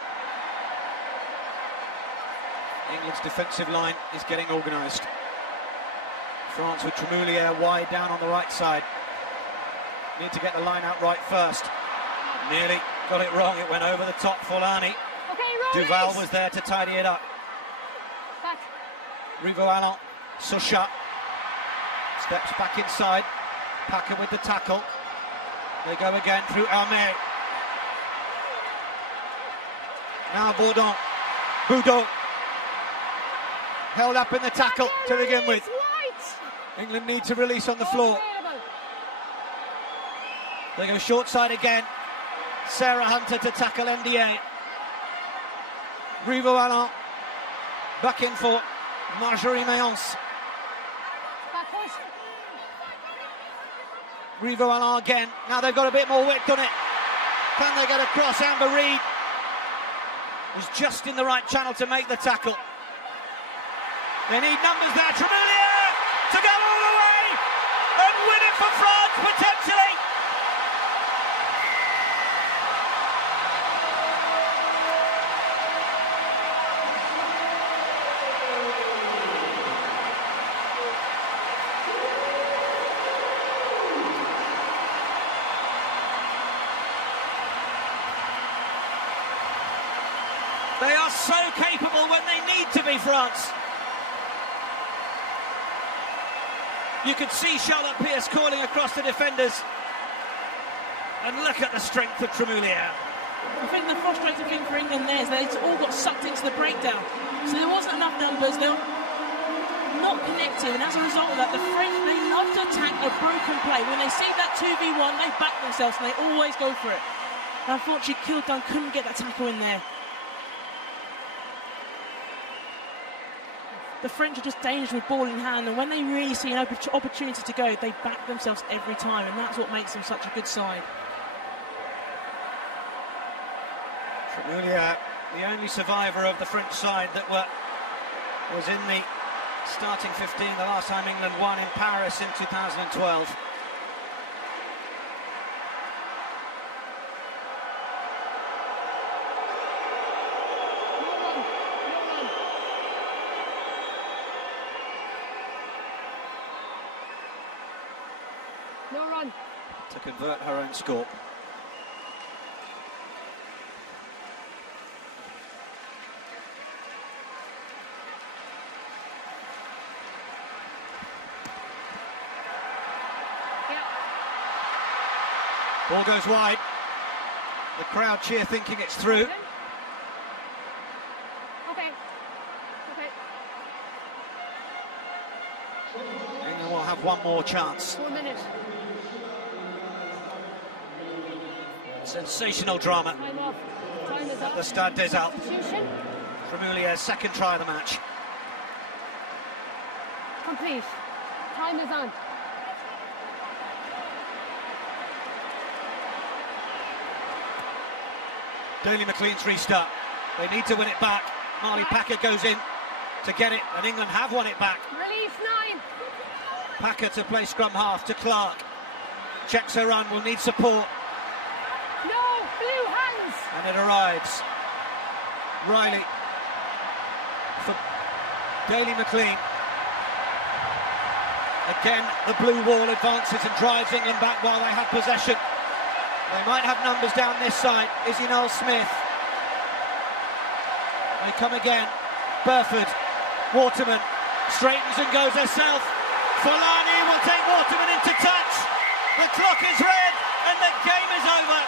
England's defensive line is getting organised. France with Tremoulière wide down on the right side. Need to get the line out right first. Nearly got it wrong. It went over the top for Lani. Okay, Duval was there to tidy it up. Back. Rivo Alain, Sochat steps back inside. Packer with the tackle. They go again through Almé. Now Bourdon. Boudot. Held up in the tackle to begin with. England need to release on the floor. They go short side again. Sarah Hunter to tackle NDA. Rivo Alain back in for Marjorie Mayence. Rivo Alain again. Now they've got a bit more width on it. Can they get across? Amber Reid was just in the right channel to make the tackle. They need numbers there. Tremoulière to go all the way and win it for France potentially. They are so capable when they need to be, France. You could see Charlotte Pierce calling across the defenders. And look at the strength of Tremoulière. I think the frustrating thing for England there is they all got sucked into the breakdown. So there wasn't enough numbers, they were not connected, and as a result of that, the French, they love to attack a broken play. When they see that 2v1, they back themselves and they always go for it. And unfortunately, Kildown couldn't get that tackle in there. The French are just dangerous with ball in hand, and when they really see an opportunity to go, they back themselves every time, and that's what makes them such a good side. Tremoulière the only survivor of the French side that was in the starting 15 the last time England won in Paris in 2012. No run. To convert her own score. Ball goes wide. The crowd cheer thinking it's through. Okay. England will have one more chance. 1 minute. Sensational drama Time off. Time is at up. the Stade des Alpes. Substitution. Tremoulier's second try of the match. Complete. Time is on. Daley McLean's restart. They need to win it back. Marley Packer goes in to get it, and England have won it back. Release 9. Packer to play scrum half to Clark. Checks her run, will need support, No. Blue hands. and it arrives. Riley for Daley McLean. Again, the blue wall advances and drives England back while they have possession. They might have numbers down this side. Izzy Knowles-Smith. They come again. Burford, Waterman, straightens and goes herself. Folani will take Waterman into touch. The clock is red and the game is over.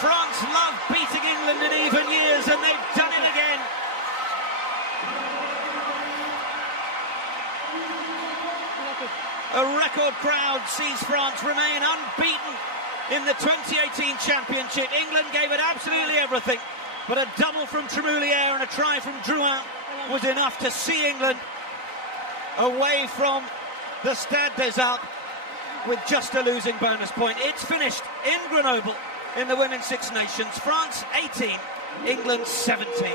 France love beating England in even years, and they've done it again. A record crowd sees France remain unbeaten in the 2018 championship. England gave it absolutely everything, but a double from Tremouliere and a try from Drouin was enough to see England away from the Stade des Alpes with just a losing bonus point. It's finished in Grenoble in the Women's Six Nations. France 18, England 17.